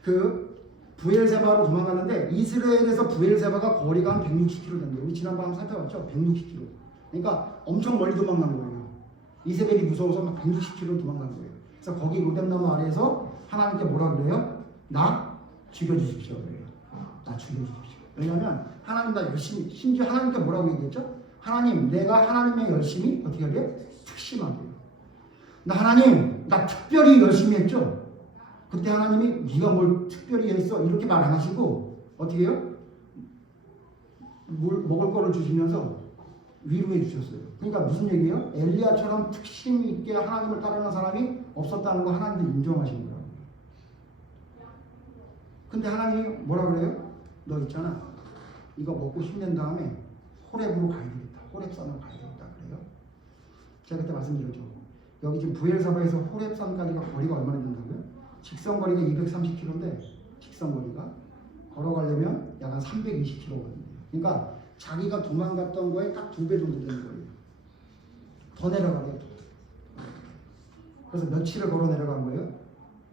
그 부엘세바로 도망가는데 이스라엘에서 부엘세바가 거리가 한 160km 됩니다. 우리 지난번 한번 살펴봤죠? 160km. 그러니까 엄청 멀리 도망가는 거예요. 이세벨이 무서워서 막 160km 도망가는 거예요. 그래서 거기 로뎀나무 아래에서 하나님께 뭐라 그래요? 나 죽여주십시오. 그래요. 나 죽여주십시오. 왜냐하면 하나님 나 열심히 심지어 하나님께 뭐라고 얘기했죠? 하나님 내가 하나님의 열심히 어떻게 하래요? 특심하게요. 나 하나님 나 특별히 열심히 했죠? 그때 하나님이 네가 뭘 특별히 했어? 이렇게 말 안 하시고 어떻게 해요? 먹을 거를 주시면서 위로해 주셨어요. 그러니까 무슨 얘기예요? 엘리야처럼 특심 있게 하나님을 따르는 사람이 없었다는 거 하나님도 인정하시는 거예요. 근데 하나님이 뭐라 그래요? 너 있잖아. 이거 먹고 힘낸 다음에 호렙으로 가야 되겠다. 호렙산으로 가야 되겠다. 그래요? 제가 그때 말씀드렸죠. 여기 지금 부엘사바에서 호렙산까지가 거리가 얼마나 된다고요? 직선거리가 230km인데 직선거리가 걸어가려면 약 한 320km거든요. 그러니까 자기가 도망갔던 거에 딱 2배 정도 되는 거예요. 더 내려가래요. 그래서 며칠을 걸어 내려간 거예요?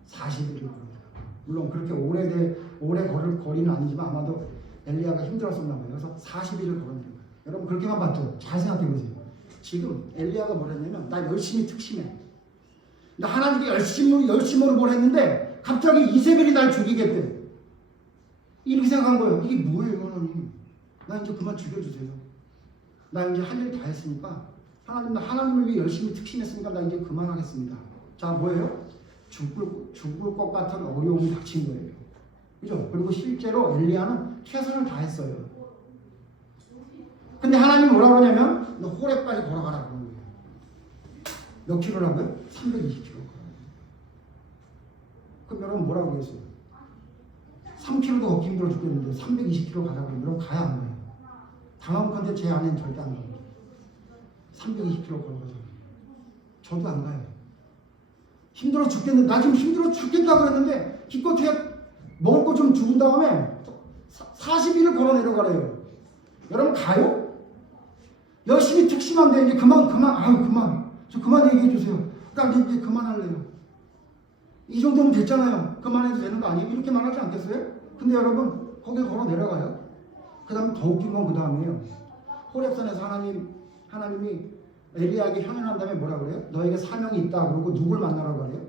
40일을 걸어 내려간 거예요. 물론 그렇게 오래 걸을 거리는 아니지만 아마도 엘리야가 힘들었었나 봐요. 그래서 40일을 걸어 내려간 거예요. 여러분 그렇게만 봤죠? 잘 생각해 보세요. 지금 엘리야가 뭘 했냐면 나 열심히 특심해. 나 하나님께 열심으로 뭘 했는데 갑자기 이세벨이 날 죽이겠대. 이렇게 생각한 거예요. 이게 뭐예요 하나님. 나 이제 그만 죽여주세요. 나 이제 할 일 다 했으니까 하나님 나 하나님을 위해 열심히 특심했으니까 나 이제 그만하겠습니다. 자 뭐예요? 죽을 것 같은 어려움이 닥친 거예요. 그죠? 그리고 실제로 엘리야는 최선을 다했어요. 근데 하나님이 뭐라 그러냐면 너 호렙까지 걸어가라 그런 거예요. 몇 킬로라고요? 320km. 그럼 여러분 뭐라고 그랬어요? 3km도 걷기 힘들어 죽겠는데 320km 가자 그러면 여러분 가야 안 가요? 당황컨대 제 아내는 절대 안 가요. 320km 걸어가자. 저도 안 가요. 힘들어 죽겠는데 나 지금 힘들어 죽겠다 그랬는데 기껏해야 먹을 거 좀 죽은 다음에 40일을 걸어 내려가래요. 여러분 가요? 열심히 특심한데 이제 그만 저 그만 얘기해 주세요. 나 이제 그만할래요. 이 정도면 됐잖아요. 그만해도 되는 거 아니에요? 이렇게 말하지 않겠어요? 근데 여러분 거길 걸어 내려가요. 그 다음에 더 웃긴 건 그 다음이에요. 호렙산에서 하나님이 엘리야에게 현현한 다음에 뭐라 그래요? 너에게 사명이 있다. 그러고 누굴 만나라고 그래요?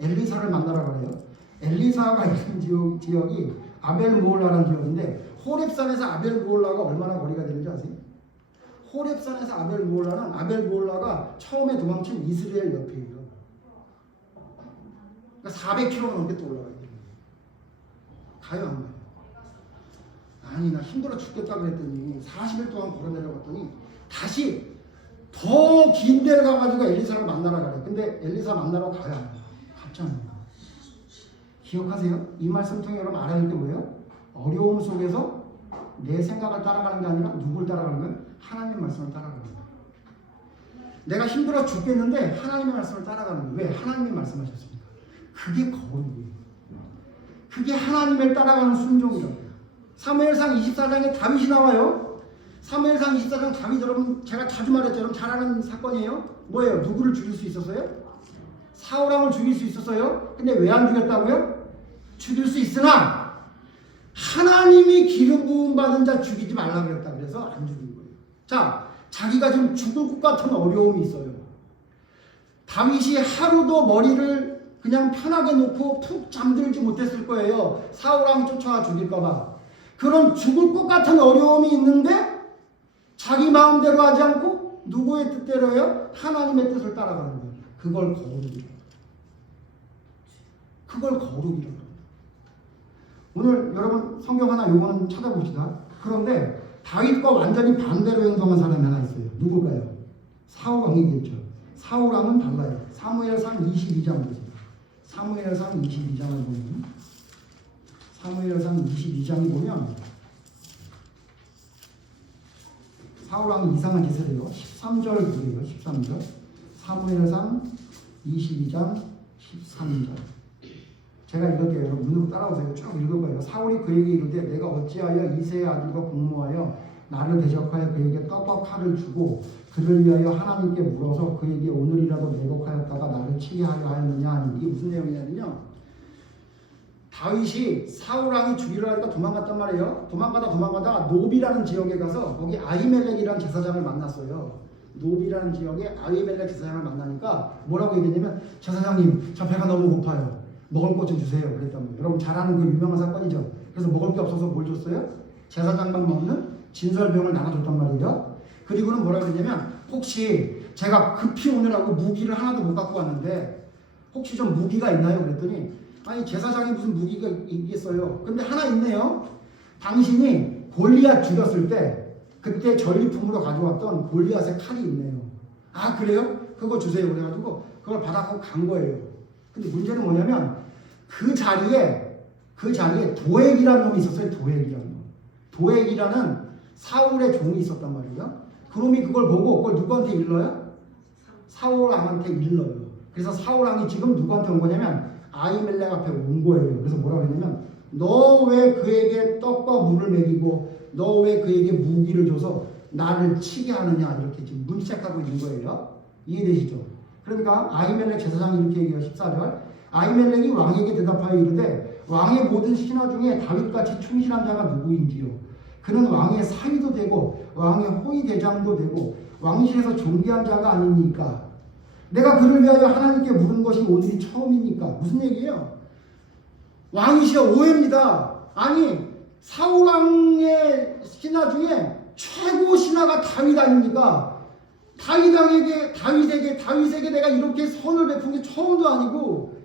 엘리사를 만나라고 그래요. 엘리사가 있는 지역이 아벨무홀라라는 지역인데 호렙산에서 아벨무홀라가 얼마나 거리가 되는지 아세요? 호렙산에서 아벨무홀라가 처음에 도망친 이스라엘 옆이에요. 그러니까 400km가 넘게 또 올라가요. 가요 안 가요? 아니 나 힘들어 죽겠다 그랬더니 40일 동안 걸어 내려갔더니 다시 더 긴 데를 가가지고 엘리사를 만나러 가래. 근데 엘리사 만나러 가야 갔잖아요. 기억하세요? 이 말씀 통해 여러분 알아야 할 게 뭐예요? 어려움 속에서 내 생각을 따라가는 게 아니라 누굴 따라가는 거예요? 하나님의 말씀을 따라가는 거예요. 내가 힘들어 죽겠는데 하나님의 말씀을 따라가는 거예요. 왜? 하나님이 말씀하셨습니까? 그게 거룩이에요. 그게 하나님을 따라가는 순종이라고 해요. 사무엘상 24장에 다윗이 나와요. 사무엘상 24장 다윗 여러분 제가 자주 말했죠. 여러분 잘 아는 사건이에요. 뭐예요? 누구를 죽일 수 있었어요? 사울왕을 죽일 수 있었어요. 근데 왜 안 죽였다고요? 죽일 수 있으나 하나님이 기름 부음 받은 자 죽이지 말라 그랬다. 그래서 안 죽인 거예요. 자, 자기가 지금 죽을 것 같은 어려움이 있어요. 다윗이 하루도 머리를 그냥 편하게 놓고 푹 잠들지 못했을 거예요. 사울왕이 쫓아와 죽일까봐. 그런 죽을 것 같은 어려움이 있는데 자기 마음대로 하지 않고 누구의 뜻대로요? 하나님의 뜻을 따라가는 거예요. 그걸 거룩이라고. 그걸 거룩이라고 합니다. 오늘 여러분 성경 하나 요거는 찾아봅시다. 그런데 다윗과 완전히 반대로 행동한 사람이 하나 있어요. 누굴까요? 사울왕이겠죠. 사울왕은 달라요. 사무엘상 22장 보세요. 사무엘상 22장을 보면 사무엘상 22장이 보면 사울왕이 이상한 짓을 해요. 13절 보세요. 13절 사무엘상 22장 13절 제가 읽을게요. 여러분 눈으로 따라오세요. 쭉 읽어봐요. 사울이 그에게 이르되 내가 어찌하여 이새의 아들과 공모하여 나를 대적하여 그에게 떡과 칼을 주고 그를 위하여 하나님께 물어서 그에게 오늘이라도 매복하였다가 나를 치게 하려 하였느냐 하니 이게 무슨 내용이냐면요. 다윗이 사울왕이 죽이려 하니까 도망갔단 말이에요. 도망가다 노비라는 지역에 가서 거기 아히멜렉이라는 제사장을 만났어요. 노비라는 지역에 아히멜렉 제사장을 만나니까 뭐라고 얘기했냐면 제사장님 저 배가 너무 고파요. 먹을 것 좀 주세요. 그랬단 말이에요. 여러분 잘 아는 그 유명한 사건이죠. 그래서 먹을 게 없어서 뭘 줬어요? 제사장만 먹는 진설병을 나눠줬단 말이에요. 그리고는 뭐라고 했냐면 혹시 제가 급히 오느라고 무기를 하나도 못 갖고 왔는데 혹시 좀 무기가 있나요? 그랬더니 아니 제사장이 무슨 무기가 있겠어요. 근데 하나 있네요. 당신이 골리앗 죽였을 때 그때 전리품으로 가져왔던 골리앗의 칼이 있네요. 아 그래요? 그거 주세요. 그래가지고 그걸 받아가고 간 거예요. 근데 문제는 뭐냐면 그 자리에 도액이라는 놈이 있었어요. 도액이라는 사울의 종이 있었단 말이에요. 그놈이 그걸 보고 그걸 누구한테 일러요? 사울왕한테 일러요. 그래서 사울왕이 지금 누구한테 온 거냐면 아히멜렉 앞에 온 거예요. 그래서 뭐라고 했냐면 너 왜 그에게 떡과 물을 먹이고 너 왜 그에게 무기를 줘서 나를 치게 하느냐 이렇게 지금 문책하고 있는 거예요. 이해되시죠? 그러니까 아히멜렉 제사장이 이렇게 얘기해요. 14절 아히멜렉이 왕에게 대답하여 이르되 왕의 모든 신하 중에 다윗같이 충실한 자가 누구인지요. 그는 왕의 사위도 되고 왕의 호위 대장도 되고 왕실에서 존귀한 자가 아니니까 내가 그를 위하여 하나님께 물은 것이 오늘이 처음이니까. 무슨 얘기예요? 왕이시여 오해입니다. 아니 사울왕의 신하 중에 최고 신하가 다윗 아닙니까? 다윗에게 내가 이렇게 선을 베푼 게 처음도 아니고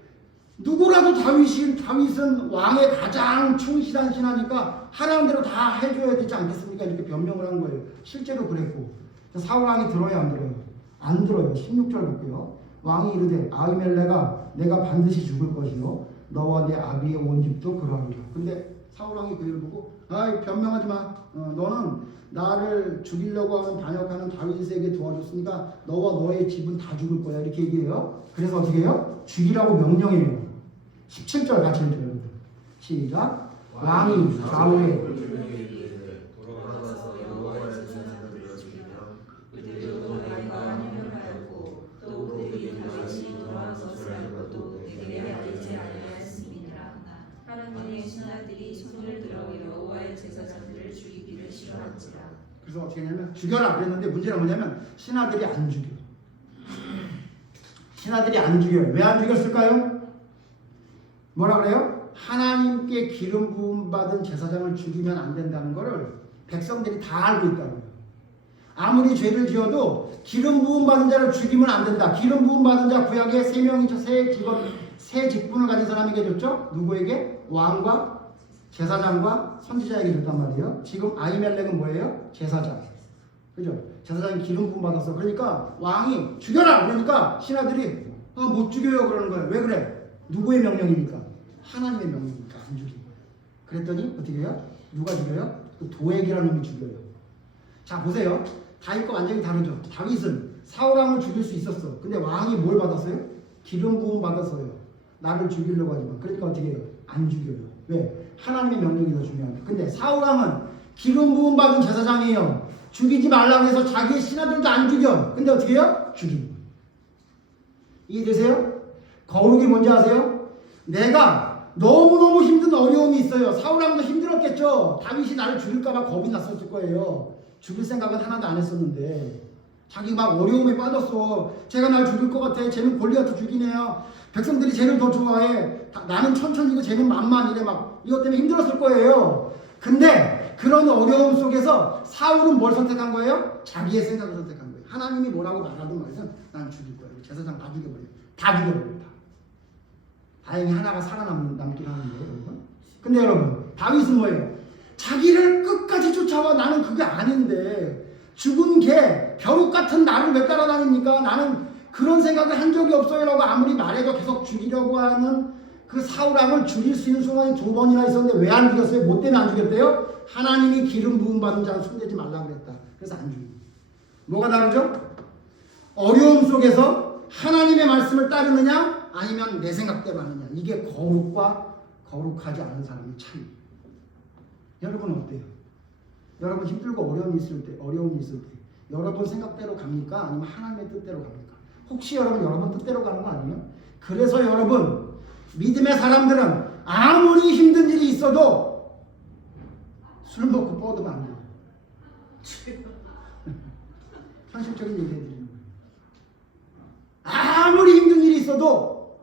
누구라도 다윗은 왕의 가장 충실한 신하니까 하라는 대로 다 해줘야 되지 않겠습니까? 이렇게 변명을 한 거예요. 실제로 그랬고 사울왕이 들어요 안 들어요? 안 들어요. 16절 볼게요. 왕이 이르되 아히멜렉아 내가 반드시 죽을 것이요 너와 내 아비의 온 집도 그러하리라. 근데 사울왕이 그 일을 보고 아이 변명하지 마. 너는 나를 죽이려고 하는 반역하는 다윗에게 도와줬으니까 너와 너의 집은 다 죽을 거야 이렇게 얘기해요. 그래서 어떻게 해요? 죽이라고 명령해요. 17절 같이 읽어요. 시작. 왕이 사울에 돌아가서 여호와의 제사장을 죽이며 그들도 너희가 하하였고 또 그들이 다시 돌아와서 살 것도 내게 알지 아니하였음이니라. 하나님의 신하들이 손을 들어 여호와의 제사장들을 죽이기를 싫어한지라. 그래서 어떻게 했냐면 죽여라 그랬는데 문제는 뭐냐면 신하들이 안 죽여. 신하들이 안 죽여요. 왜 안 죽였을까요? 뭐라 그래요? 하나님께 기름 부음 받은 제사장을 죽이면 안 된다는 것을 백성들이 다 알고 있다고요. 아무리 죄를 지어도 기름 부음 받은 자를 죽이면 안 된다. 기름 부음 받은 자 구약에 세 직분을 가진 사람에게 줬죠. 누구에게? 왕과 제사장과 선지자에게 줬단 말이에요. 지금 아히멜렉은 뭐예요? 제사장. 그죠? 제사장이 기름 부음 받았어. 그러니까 왕이 죽여라! 그러니까 신하들이 못 죽여요. 그러는 거예요. 왜 그래? 누구의 명령입니까? 하나님의 명령이니까 안 죽이는 거예요. 그랬더니 어떻게 해요? 누가 죽여요? 그 도액이라는 놈이 죽여요. 자 보세요. 다윗과 완전히 다르죠. 다윗은 사울왕을 죽일 수 있었어. 근데 왕이 뭘 받았어요? 기름 부음 받았어요. 나를 죽이려고 하지만. 그러니까 어떻게 해요? 안 죽여요. 왜? 하나님의 명령이 더 중요합니다. 근데 사울왕은 기름 부음 받은 제사장이에요. 죽이지 말라고 해서 자기의 신하들도 안 죽여. 근데 어떻게 해요? 죽이는 거예요. 이해되세요? 거룩이 뭔지 아세요? 내가 너무너무 힘든 어려움이 있어요. 사울왕도 힘들었겠죠. 다윗이 나를 죽일까봐 겁이 났었을 거예요. 죽일 생각은 하나도 안 했었는데 자기 막 어려움에 빠졌어. 제가 날 죽일 것 같아. 쟤는 골리앗도 죽이네요. 백성들이 쟤를 더 좋아해. 나는 천천히고 쟤는 만만이래. 막 이것 때문에 힘들었을 거예요. 근데 그런 어려움 속에서 사울은 뭘 선택한 거예요? 자기의 생각을 선택한 거예요. 하나님이 뭐라고 말하든 말든 난 죽일 거예요. 제사장 다 죽여버려요. 다 죽여버려요. 다행히 하나가 살아남긴 하는데 여러분. 근데 여러분 다윗은 뭐예요? 자기를 끝까지 쫓아와. 나는 그게 아닌데 죽은 개 벼룩 같은 나를 왜 따라다닙니까? 나는 그런 생각을 한 적이 없어요 라고 아무리 말해도 계속 죽이려고 하는 그 사울왕을 죽일 수 있는 순간이 2번이나 있었는데 왜 안 죽였어요? 뭐 때문에 안 죽였대요? 하나님이 기름 부음 받은 자는 손대지 말라고 그랬다. 그래서 안 죽이고. 뭐가 다르죠? 어려움 속에서 하나님의 말씀을 따르느냐 아니면 내 생각대로 하느냐. 이게 거룩과 거룩하지 않은 사람의 차이. 여러분 어때요? 여러분 힘들고 어려움이 있을 때 여러분 생각대로 갑니까? 아니면 하나님의 뜻대로 갑니까? 혹시 여러분 뜻대로 가는 거 아니에요? 그래서 여러분 믿음의 사람들은 아무리 힘든 일이 있어도 술 먹고 뻗으면 안 돼요. 현실적인 얘기 해드리는 거예요. 아무리 힘든 일이 있어도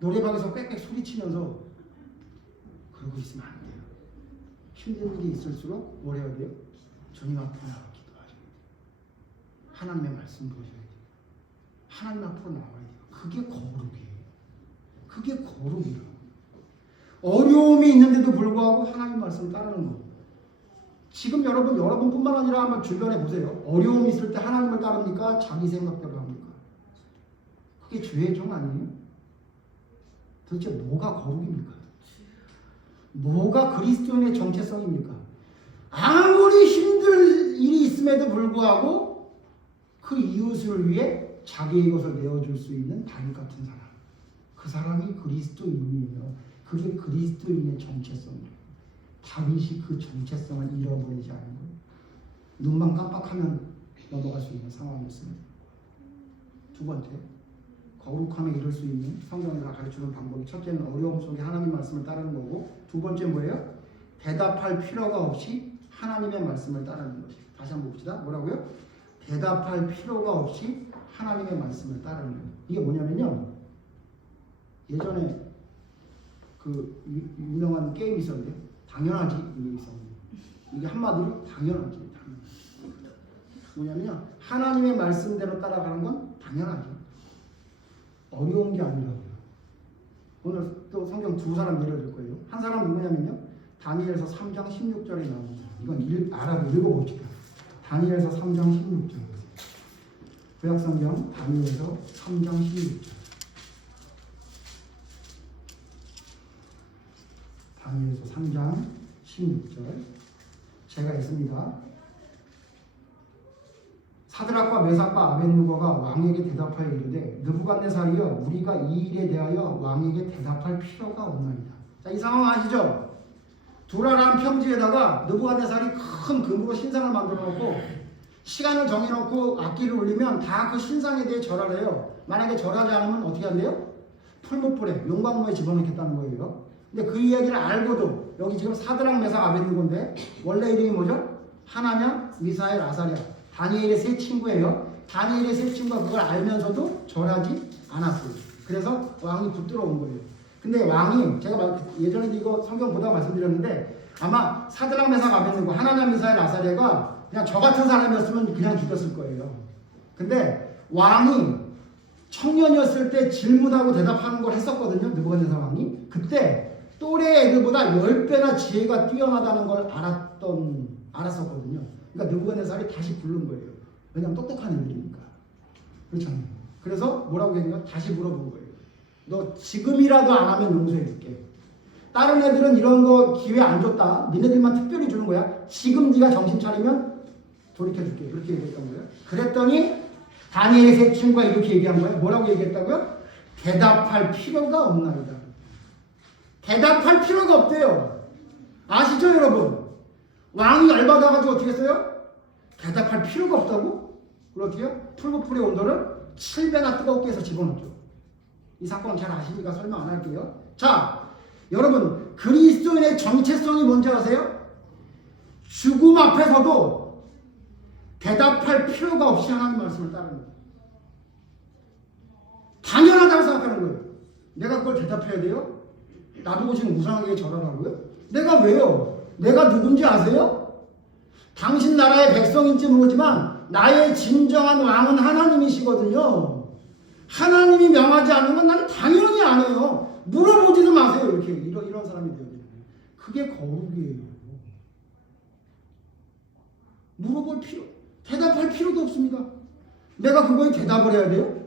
노래방에서 꽥꽥 소리치면서 그러고 있으면 안 돼요. 힘든 일이 있을수록 뭘 해야 돼요? 주님 앞으로 나와 기도하셔야 돼요. 하나님의 말씀 보셔야 돼요. 하나님 앞으로 나와야 돼요. 그게 거룩이에요. 그게 거룩이에요. 어려움이 있는데도 불구하고 하나님 말씀을 따르는 거. 지금 여러분뿐만 아니라 한번 주변에 보세요. 어려움이 있을 때 하나님을 따릅니까? 자기 생각대로 합니까? 그게 죄의 종 아니에요? 도대체 뭐가 거룩입니까? 뭐가 그리스도인의 정체성입니까? 아무리 힘들 일이 있음에도 불구하고 그 이웃을 위해 자기의 것을 내어줄 수 있는 다윗 같은 사람. 그 사람이 그리스도인이에요. 그게 그리스도인의 정체성이에요. 다윗이 그 정체성을 잃어버리지 않은 거예요. 눈만 깜빡하면 넘어갈 수 있는 상황이었습니다. 두 번째, 거룩함에 이룰 수 있는 성경에서 가르치는 방법이 첫째는 어려움 속에 하나님 말씀을 따르는 거고 두 번째 뭐예요? 대답할 필요가 없이 하나님의 말씀을 따르는 것이에요. 다시 한번 봅시다. 뭐라고요? 대답할 필요가 없이 하나님의 말씀을 따르는 거예요. 이게 뭐냐면요. 예전에 그 유명한 게임이 있었는데 당연하지 이게 있었는데 이게 한마디로 당연하지. 뭐냐면요. 하나님의 말씀대로 따라가는 건 당연하죠. 어려운 게 아니라고요. 오늘 또 성경 두 사람 예를 들 거예요. 한 사람 누구냐면요. 다니엘서 3장 16절에 나옵니다. 이건 알아보 읽어봅시다. 다니엘서 3장 16절. 구약성경 다니엘서 3장 16절. 다니엘서 3장 16절. 제가 읽습니다. 사드락과 메삭과 아벳느고가 왕에게 대답하여 이르되 느부갓네살이여 우리가 이 일에 대하여 왕에게 대답할 필요가 없나이다. 자, 이 상황 아시죠? 두라라는 평지에다가 느부갓네살이 큰 금으로 신상을 만들어 놓고 시간을 정해놓고 악기를 울리면 다 그 신상에 대해 절을 해요. 만약에 절하지 않으면 어떻게 한대요? 풀무불에 용광로에 집어넣겠다는 거예요. 근데 그 이야기를 알고도 여기 지금 사드락 메삭 아벳느고인데 원래 이름이 뭐죠? 하나냐, 미사엘, 아사랴. 다니엘의 세 친구예요. 다니엘의 세 친구가 그걸 알면서도 절하지 않았어요. 그래서 왕이 붙들어온 거예요. 근데 왕이 제가 예전에도 이거 성경 보다가 말씀드렸는데 아마 사드락 메삭 아벳느고 하나냐, 미사엘, 아사랴가 그냥 저 같은 사람이었으면 그냥 죽였을 거예요. 근데 왕이 청년이었을 때 질문하고 대답하는 걸 했었거든요. 느부갓네살 왕이. 그때 또래 애들보다 10배나 지혜가 뛰어나다는 걸 알았었거든요. 그러니까 느부갓네살이 다시 부른 거예요. 왜냐하면 똑똑한 애들이니까. 그렇잖아요. 그래서 뭐라고 했냐? 다시 물어본 거예요. 너 지금이라도 안 하면 용서해줄게. 다른 애들은 이런 거 기회 안 줬다. 니네들만 특별히 주는 거야. 지금 네가 정신 차리면 돌이켜줄게. 그렇게 얘기했던 거예요. 그랬더니 다니엘의 세 친구가 이렇게 얘기한 거예요. 뭐라고 얘기했다고요? 대답할 필요가 없나이다. 대답할 필요가 없대요. 아시죠 여러분? 왕이 열받아가지고 어떻게 했어요? 대답할 필요가 없다고? 그걸 어떻게 해요? 풀무풀의 온도를 7배나 뜨겁게 해서 집어넣죠. 이 사건 잘 아시니까 설명 안 할게요. 자, 여러분 그리스도인의 정체성이 뭔지 아세요? 죽음 앞에서도 대답할 필요가 없이 하나님 말씀을 따르는 거예요. 당연하다고 생각하는 거예요. 내가 그걸 대답해야 돼요? 나보고 지금 무상하게 절하라고요? 내가 왜요? 내가 누군지 아세요? 당신 나라의 백성인지 모르지만 나의 진정한 왕은 하나님이시거든요. 하나님이 명하지 않으면 나는 당연히 안 해요. 물어보지도 마세요. 이렇게 이런 사람이 되어야 돼요. 그게 거룩이에요. 물어볼 필요, 대답할 필요도 없습니다. 내가 그거에 대답을 해야 돼요?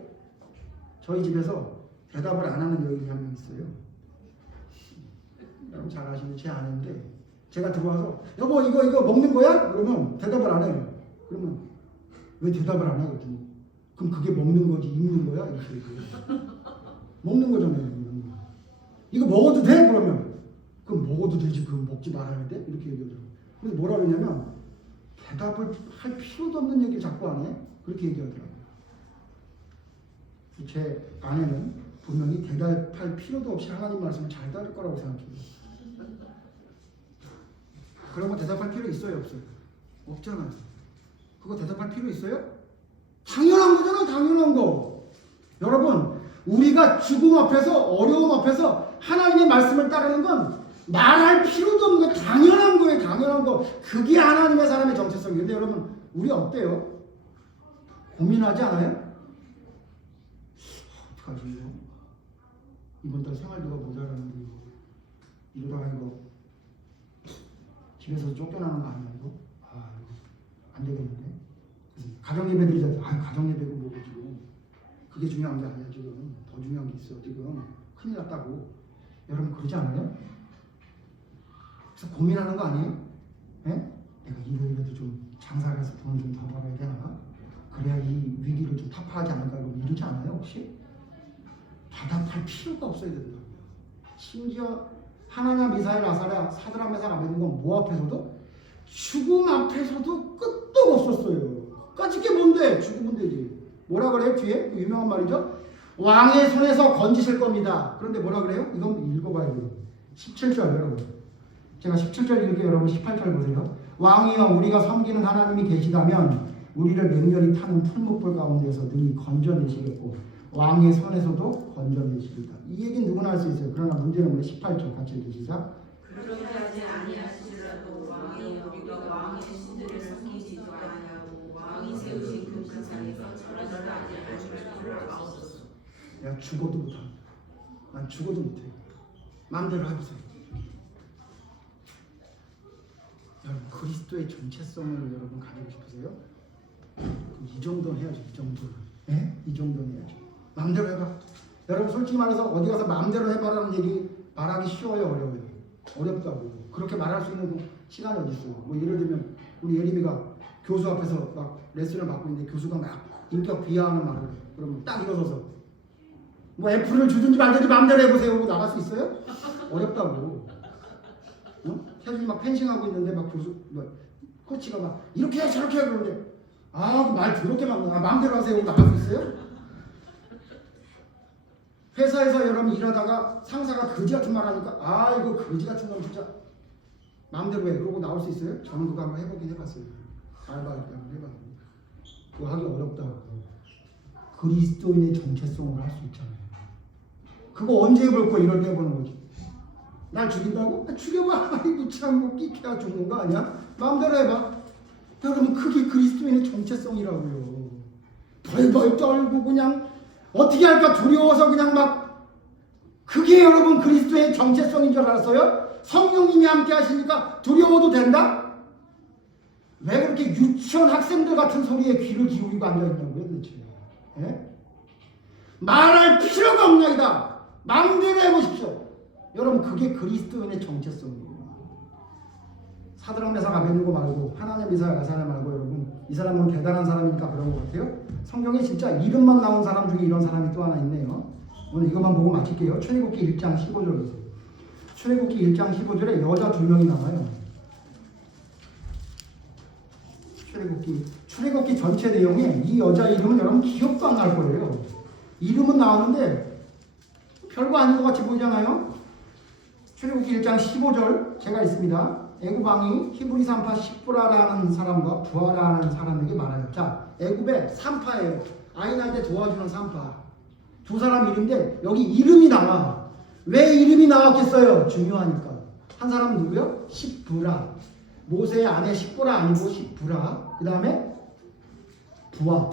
저희 집에서 대답을 안 하는 여인이 한 명 있어요. 여러분 잘 아시는 제 아내인데 제가 들어와서 여보 이거 먹는 거야? 그러면 대답을 안 해요. 그러면 왜 대답을 안 해요? 그럼 그게 먹는 거지 입는 거야? 이렇게 얘기해요. 먹는 거잖아요. 이거 먹어도 돼? 그러면 그럼 먹어도 되지 그럼 먹지 말아야 돼? 이렇게 얘기하더라고요. 그래서 뭐라 그러냐면 대답을 할 필요도 없는 얘기를 자꾸 안 해? 그렇게 얘기하더라고요. 제 아내는 분명히 대답할 필요도 없이 하나님 말씀을 잘 따를 거라고 생각해요. 그런 거 대답할 필요 있어요? 없어요? 없잖아요. 그거 대답할 필요 있어요? 당연한 거잖아요. 당연한 거. 여러분 우리가 죽음 앞에서 어려움 앞에서 하나님의 말씀을 따르는 건 말할 필요도 없는 거 당연한 거예요. 당연한 거. 그게 하나님의 사람의 정체성이에요. 근데 여러분 우리 어때요? 고민하지 않아요? 어떡하지? 이번 달 생활비가 모자라는데 이러다가 이거 집에서 쫓겨나는 거 아니야 이거? 아 이거 안 되겠는데? 그래서 가정예배 드리자. 아 가정예배고 뭐고 지금 그게 중요한 게 아니야 지금 더 중요한 게 있어 지금 큰일 났다고. 여러분 그러지 않아요? 그래서 고민하는 거 아니에요? 예? 내가 일요일에도 좀 장사를 해서 돈을 좀 더 벌어야 되나? 그래야 이 위기를 좀 타파하지 않을까 이러고 이러지 않아요 혹시? 대답할 필요가 없어야 된다고요. 심지어 하나냐 미사엘 아사랴 사드락 메삭 아베드노고 뭐 앞에서도 죽음 앞에서도 끝도 없었어요. 끝까지 게 뭔데? 죽으면 되지. 뭐라 그래요? 뒤에 그 유명한 말이죠. 왕의 손에서 건지실 겁니다. 그런데 뭐라 그래요? 이건 읽어봐야 돼요. 17절 여러분. 제가 17절 읽을게요. 여러분 18절 보세요. 왕이여 우리가 섬기는 하나님이 계시다면 우리를 맹렬히 타는 풀무불 가운데서 능히 건져내시겠고 왕의 손에서도 건져내시리다. 이 얘기는 누구나 할 수 있어요. 그러나 문제는 우리 18절 같이 읽으시자. 그렇게 하지 아니하시더라도 왕이 우리가 왕의 신들을 섬기지도 아니하고 왕이 세우신 그 산상에서 절하지도 아니할 줄을 아옵소서. 내가 죽어도 못합니다. 난 죽어도 못해요. 마음대로 해보세요. 여러분 그리스도의 정체성을 여러분 가지고 싶으세요? 이 정도는 해야죠. 이 정도는. 네? 이 정도는 해야죠. 마음대로 해봐. 여러분 솔직히 말해서 어디 가서 마음대로 해봐라는 얘기 말하기 쉬워요? 어려워요? 어렵다고. 그렇게 말할 수 있는 시간이 어디 있어요? 뭐 예를 들면 우리 예림이가 교수 앞에서 막 레슨을 받고 있는데 교수가 막 인격 비하하는 말을 해. 그러면 딱 일어서서 뭐 F를 주든지 말든지 마음대로 해보세요 하고 나갈 수 있어요? 어렵다고. 어? 태준이 막 펜싱하고 있는데 막 교수 코치가 막 이렇게 해 저렇게 해 그러는데 말 더럽게 막 마음대로 하세요 하고 나갈 수 있어요? 회사에서 여러분 일하다가 상사가 거지 같은 말 하니까 이거 거지 같은 놈 진짜 마음대로 해 그러고 나올 수 있어요? 저는 그거 한번 해보긴 해봤어요. 알바할 때 한번 해봤는데 그거 하기 어렵다고. 그리스도인의 정체성을 할 수 있잖아요. 그거 언제 해볼 거 이럴 때 해보는 거지. 날 죽인다고? 죽여봐. 아이고 참 뭐 끼켜야 죽는 거 아니야? 마음대로 해봐. 여러분 그게 그리스도인의 정체성이라고요. 벌벌 떨고 그냥 어떻게 할까 두려워서 그냥 막 그게 여러분 그리스도의 정체성인 줄 알았어요? 성령님이 함께 하시니까 두려워도 된다? 왜 그렇게 유치원 학생들 같은 소리에 귀를 기울이고 앉아있냐고요 도대체. 예? 말할 필요가 없나이다. 마음대로 해보십시오. 여러분 그게 그리스도인의 정체성이에요. 사드락 메삭 아베느고 말고 하나님 미사엘 아사랴 말고 여러분 이 사람은 대단한 사람이니까 그런 것 같아요. 성경에 진짜 이름만 나온 사람 중에 이런 사람이 또 하나 있네요. 오늘 이것만 보고 마칠게요. 출애굽기 1장 15절 보세요. 출애굽기 1장 15절에 여자 2명이 나와요. 출애굽기 전체 내용에 이 여자 이름은 여러분 기억도 안 날 거예요. 이름은 나오는데 별거 아닌 것 같이 보이잖아요. 출애굽기 1장 15절 제가 있습니다. 애굽 왕이 히브리 산파 십브라라는 사람과 부하라는 사람에게 말하여. 자, 애굽의 산파예요. 아이 낳을 때 도와주는 산파. 두 사람 이름인데 여기 이름이 나와. 왜 이름이 나왔겠어요? 중요하니까. 한 사람은 누구요? 십브라. 모세의 아내 십브라 아니고 십브라. 그 다음에 부하.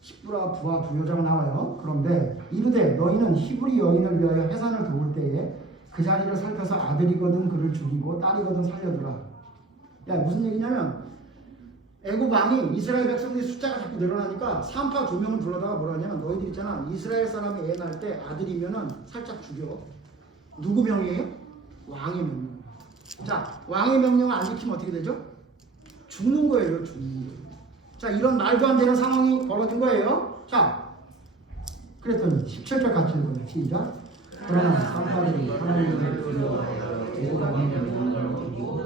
십브라, 부하, 부여자가 나와요. 그런데 이르되 너희는 히브리 여인을 위하여 해산을 도울 때에 그 자리를 살펴서 아들이거든 그를 죽이고 딸이거든 살려두라. 야, 무슨 얘기냐면 애굽 왕이 이스라엘 백성들이 숫자가 자꾸 늘어나니까 산파 2명을 불러다가 뭐라 하냐면 너희들 있잖아. 이스라엘 사람이 애 낳을 때 아들이면은 살짝 죽여. 누구 명이에요? 왕의 명령. 자, 왕의 명령을 안 지키면 어떻게 되죠? 죽는 거예요. 죽는 거예요. 자, 이런 말도 안 되는 상황이 벌어진 거예요. 자, 그랬더니 17절 같이 읽어요. 시작. 그러나 산파들이 하나님을 두려워하여 애굽왕의 명령을 어기고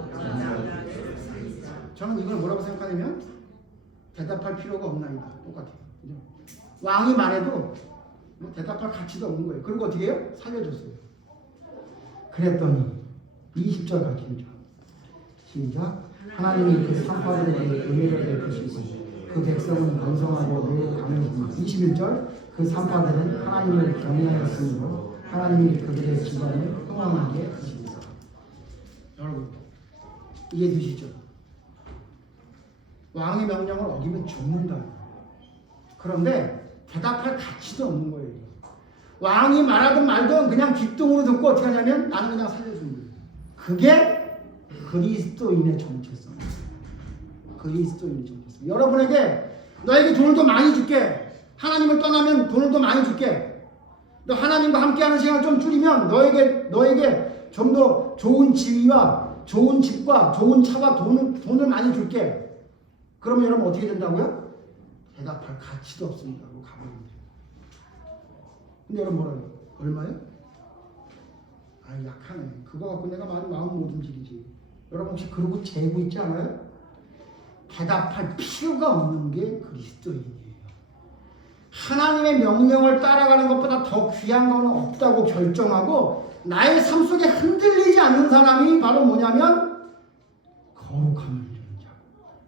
저는 이걸 뭐라고 생각하냐면 대답할 필요가 없나이다. 똑같아요. 그죠? 왕이 말해도 뭐 대답할 가치도 없는 거예요. 그리고 어떻게 해요? 살려줬어요. 그랬더니 20절 같이 읽죠. 시작. 하나님이 그 산파들에게 은혜를 베푸시고 그 백성은 번성하고 매우 강해집니다. 21절. 그 산파들은 하나님을 경외하였으므로 하나님이 그들의 집안을 흥왕하게 하십니다. 여러분 이해되시죠? 왕의 명령을 어기면 죽는다. 그런데 대답할 가치도 없는 거예요. 왕이 말하든 말든 그냥 귓등으로 듣고 어떻게 하냐면 나는 그냥 살려주는 거예요. 그게 그리스도인의 정체성. 그리스도인의 정체성. 여러분에게 너에게 돈을 더 많이 줄게. 하나님을 떠나면 돈을 더 많이 줄게. 너 하나님과 함께하는 시간을 좀 줄이면 너에게 좀 더 좋은 지위와 좋은 집과 좋은 차와 돈을 많이 줄게. 그러면 여러분 어떻게 된다고요? 대답할 가치도 없습니다. 하고 가버리면 돼요. 근데 여러분 뭐라고요? 얼마요? 아, 약하네. 그거 갖고 내가 마음 못 움직이지. 여러분 혹시 그러고 재고 있지 않아요? 대답할 필요가 없는 게 그리스도인이에요. 하나님의 명령을 따라가는 것보다 더 귀한 것은 없다고 결정하고 나의 삶 속에 흔들리지 않는 사람이 바로 뭐냐면 거룩함을 이루는 자.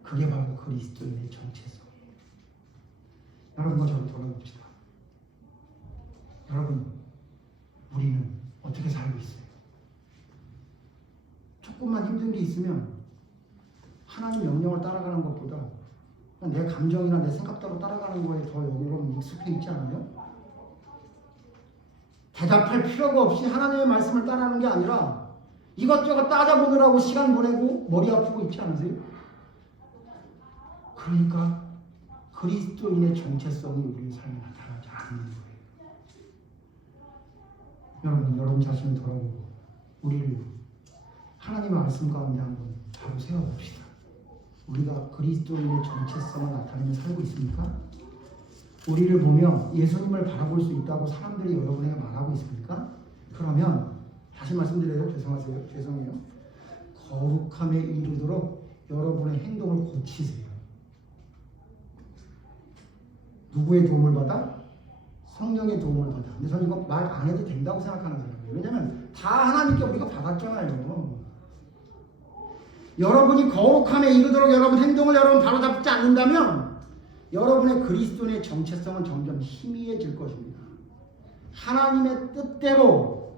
그게 바로 그리스도인의 정체성이에요. 여러분과 저를 돌아봅시다. 여러분, 우리는 어떻게 살고 있어요? 조금만 힘든 게 있으면 하나님 명령을 따라가는 것보다 내 감정이나 내 생각대로 따라가는 거에 더 여러분 익숙해 있지 않아요? 대답할 필요가 없이 하나님의 말씀을 따라하는 게 아니라 이것저것 따져보느라고 시간 보내고 머리 아프고 있지 않으세요? 그러니까 그리스도인의 정체성이 우리의 삶에 나타나지 않는 거예요. 여러분 자신을 돌아보고 우리를 하나님의 말씀 가운데 한번 바로 세워봅시다. 우리가 그리스도인의 정체성을 나타내며 살고 있습니까? 우리를 보며 예수님을 바라볼 수 있다고 사람들이 여러분에게 말하고 있습니까? 그러면 다시 말씀드려요. 죄송해요. 거룩함에 이르도록 여러분의 행동을 고치세요. 누구의 도움을 받아? 성령의 도움을 받아. 근데 저는 이거 말 안 해도 된다고 생각하는 사람이에요. 왜냐면 다 하나님께 우리가 받았잖아요. 여러분이 거룩함에 이르도록 여러분 행동을 여러분 바로잡지 않는다면 여러분의 그리스도인의 정체성은 점점 희미해질 것입니다. 하나님의 뜻대로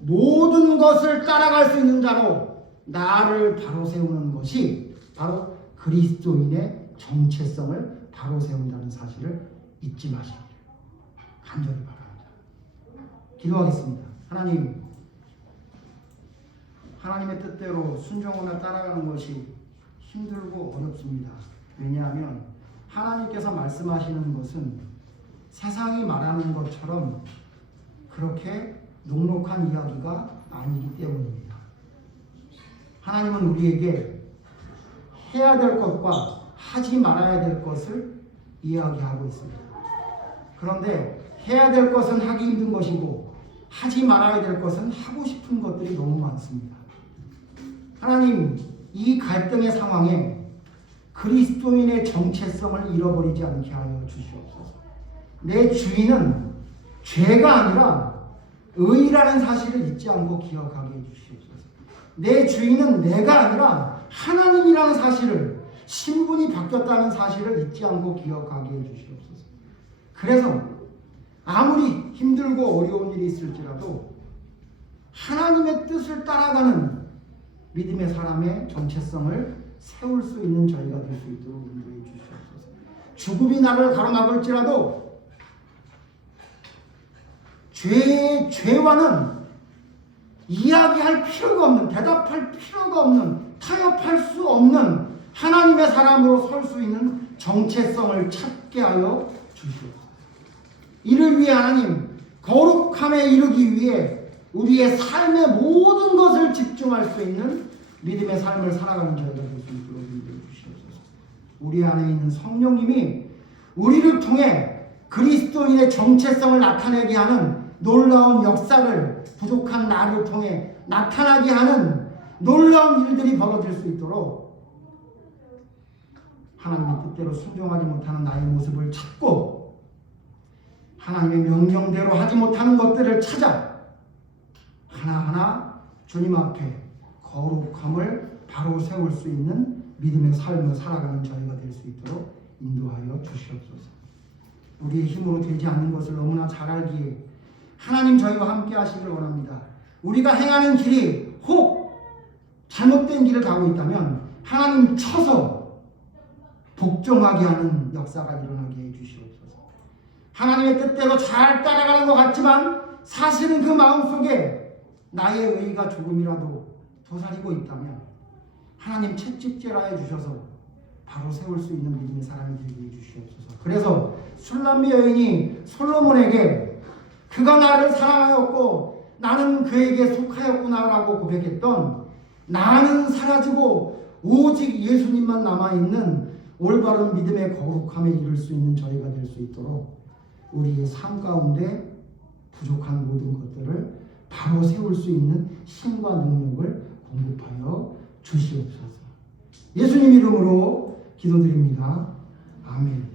모든 것을 따라갈 수 있는 자로 나를 바로 세우는 것이 바로 그리스도인의 정체성을 바로 세운다는 사실을 잊지 마시기를 간절히 바랍니다. 기도하겠습니다. 하나님, 하나님의 뜻대로 순종하며 따라가는 것이 힘들고 어렵습니다. 왜냐하면 하나님께서 말씀하시는 것은 세상이 말하는 것처럼 그렇게 녹록한 이야기가 아니기 때문입니다. 하나님은 우리에게 해야 될 것과 하지 말아야 될 것을 이야기하고 있습니다. 그런데 해야 될 것은 하기 힘든 것이고 하지 말아야 될 것은 하고 싶은 것들이 너무 많습니다. 하나님, 이 갈등의 상황에 그리스도인의 정체성을 잃어버리지 않게 하여 주시옵소서. 내 주인은 죄가 아니라 의라는 사실을 잊지 않고 기억하게 해주시옵소서. 내 주인은 내가 아니라 하나님이라는 사실을, 신분이 바뀌었다는 사실을 잊지 않고 기억하게 해주시옵소서. 그래서 아무리 힘들고 어려운 일이 있을지라도 하나님의 뜻을 따라가는 믿음의 사람의 정체성을 세울 수 있는 저희가 될 수 있도록 인도해 주시옵소서. 죽음이 나를 가로막을지라도 죄와는 이야기할 필요가 없는, 대답할 필요가 없는, 타협할 수 없는 하나님의 사람으로 설 수 있는 정체성을 찾게 하여 주시옵소서. 이를 위해 하나님, 거룩함에 이르기 위해 우리의 삶의 모든 것을 집중할 수 있는 믿음의 삶을 살아가는 저희가 될 수 있도록 인도해 주시옵소서. 우리 안에 있는 성령님이 우리를 통해 그리스도인의 정체성을 나타내게 하는 놀라운 역사를 부족한 나를 통해 나타나게 하는 놀라운 일들이 벌어질 수 있도록 하나님의 뜻대로 순종하지 못하는 나의 모습을 찾고 하나님의 명령대로 하지 못하는 것들을 찾아 하나하나 주님 앞에 거룩함을 바로 세울 수 있는 믿음의 삶을 살아가는 저희가 될 수 있도록 인도하여 주시옵소서. 우리의 힘으로 되지 않는 것을 너무나 잘 알기에 하나님 저희와 함께 하시길 원합니다. 우리가 행하는 길이 혹 잘못된 길을 가고 있다면 하나님 쳐서 복종하게 하는 역사가 일어나게 해주시옵소서. 하나님의 뜻대로 잘 따라가는 것 같지만 사실은 그 마음속에 나의 의의가 조금이라도 도사리고 있다면 하나님 채찍질하여 해주셔서 바로 세울 수 있는 믿음의 사람이 되게 해주시옵소서. 그래서 술람미 여인이 솔로몬에게 그가 나를 사랑하였고 나는 그에게 속하였구나라고 고백했던, 나는 사라지고 오직 예수님만 남아있는 올바른 믿음의 거룩함에 이를 수 있는 저희가 될 수 있도록 우리의 삶 가운데 부족한 모든 것들을 바로 세울 수 있는 힘과 능력을 공급하여 주시옵소서. 예수님 이름으로 기도드립니다. 아멘.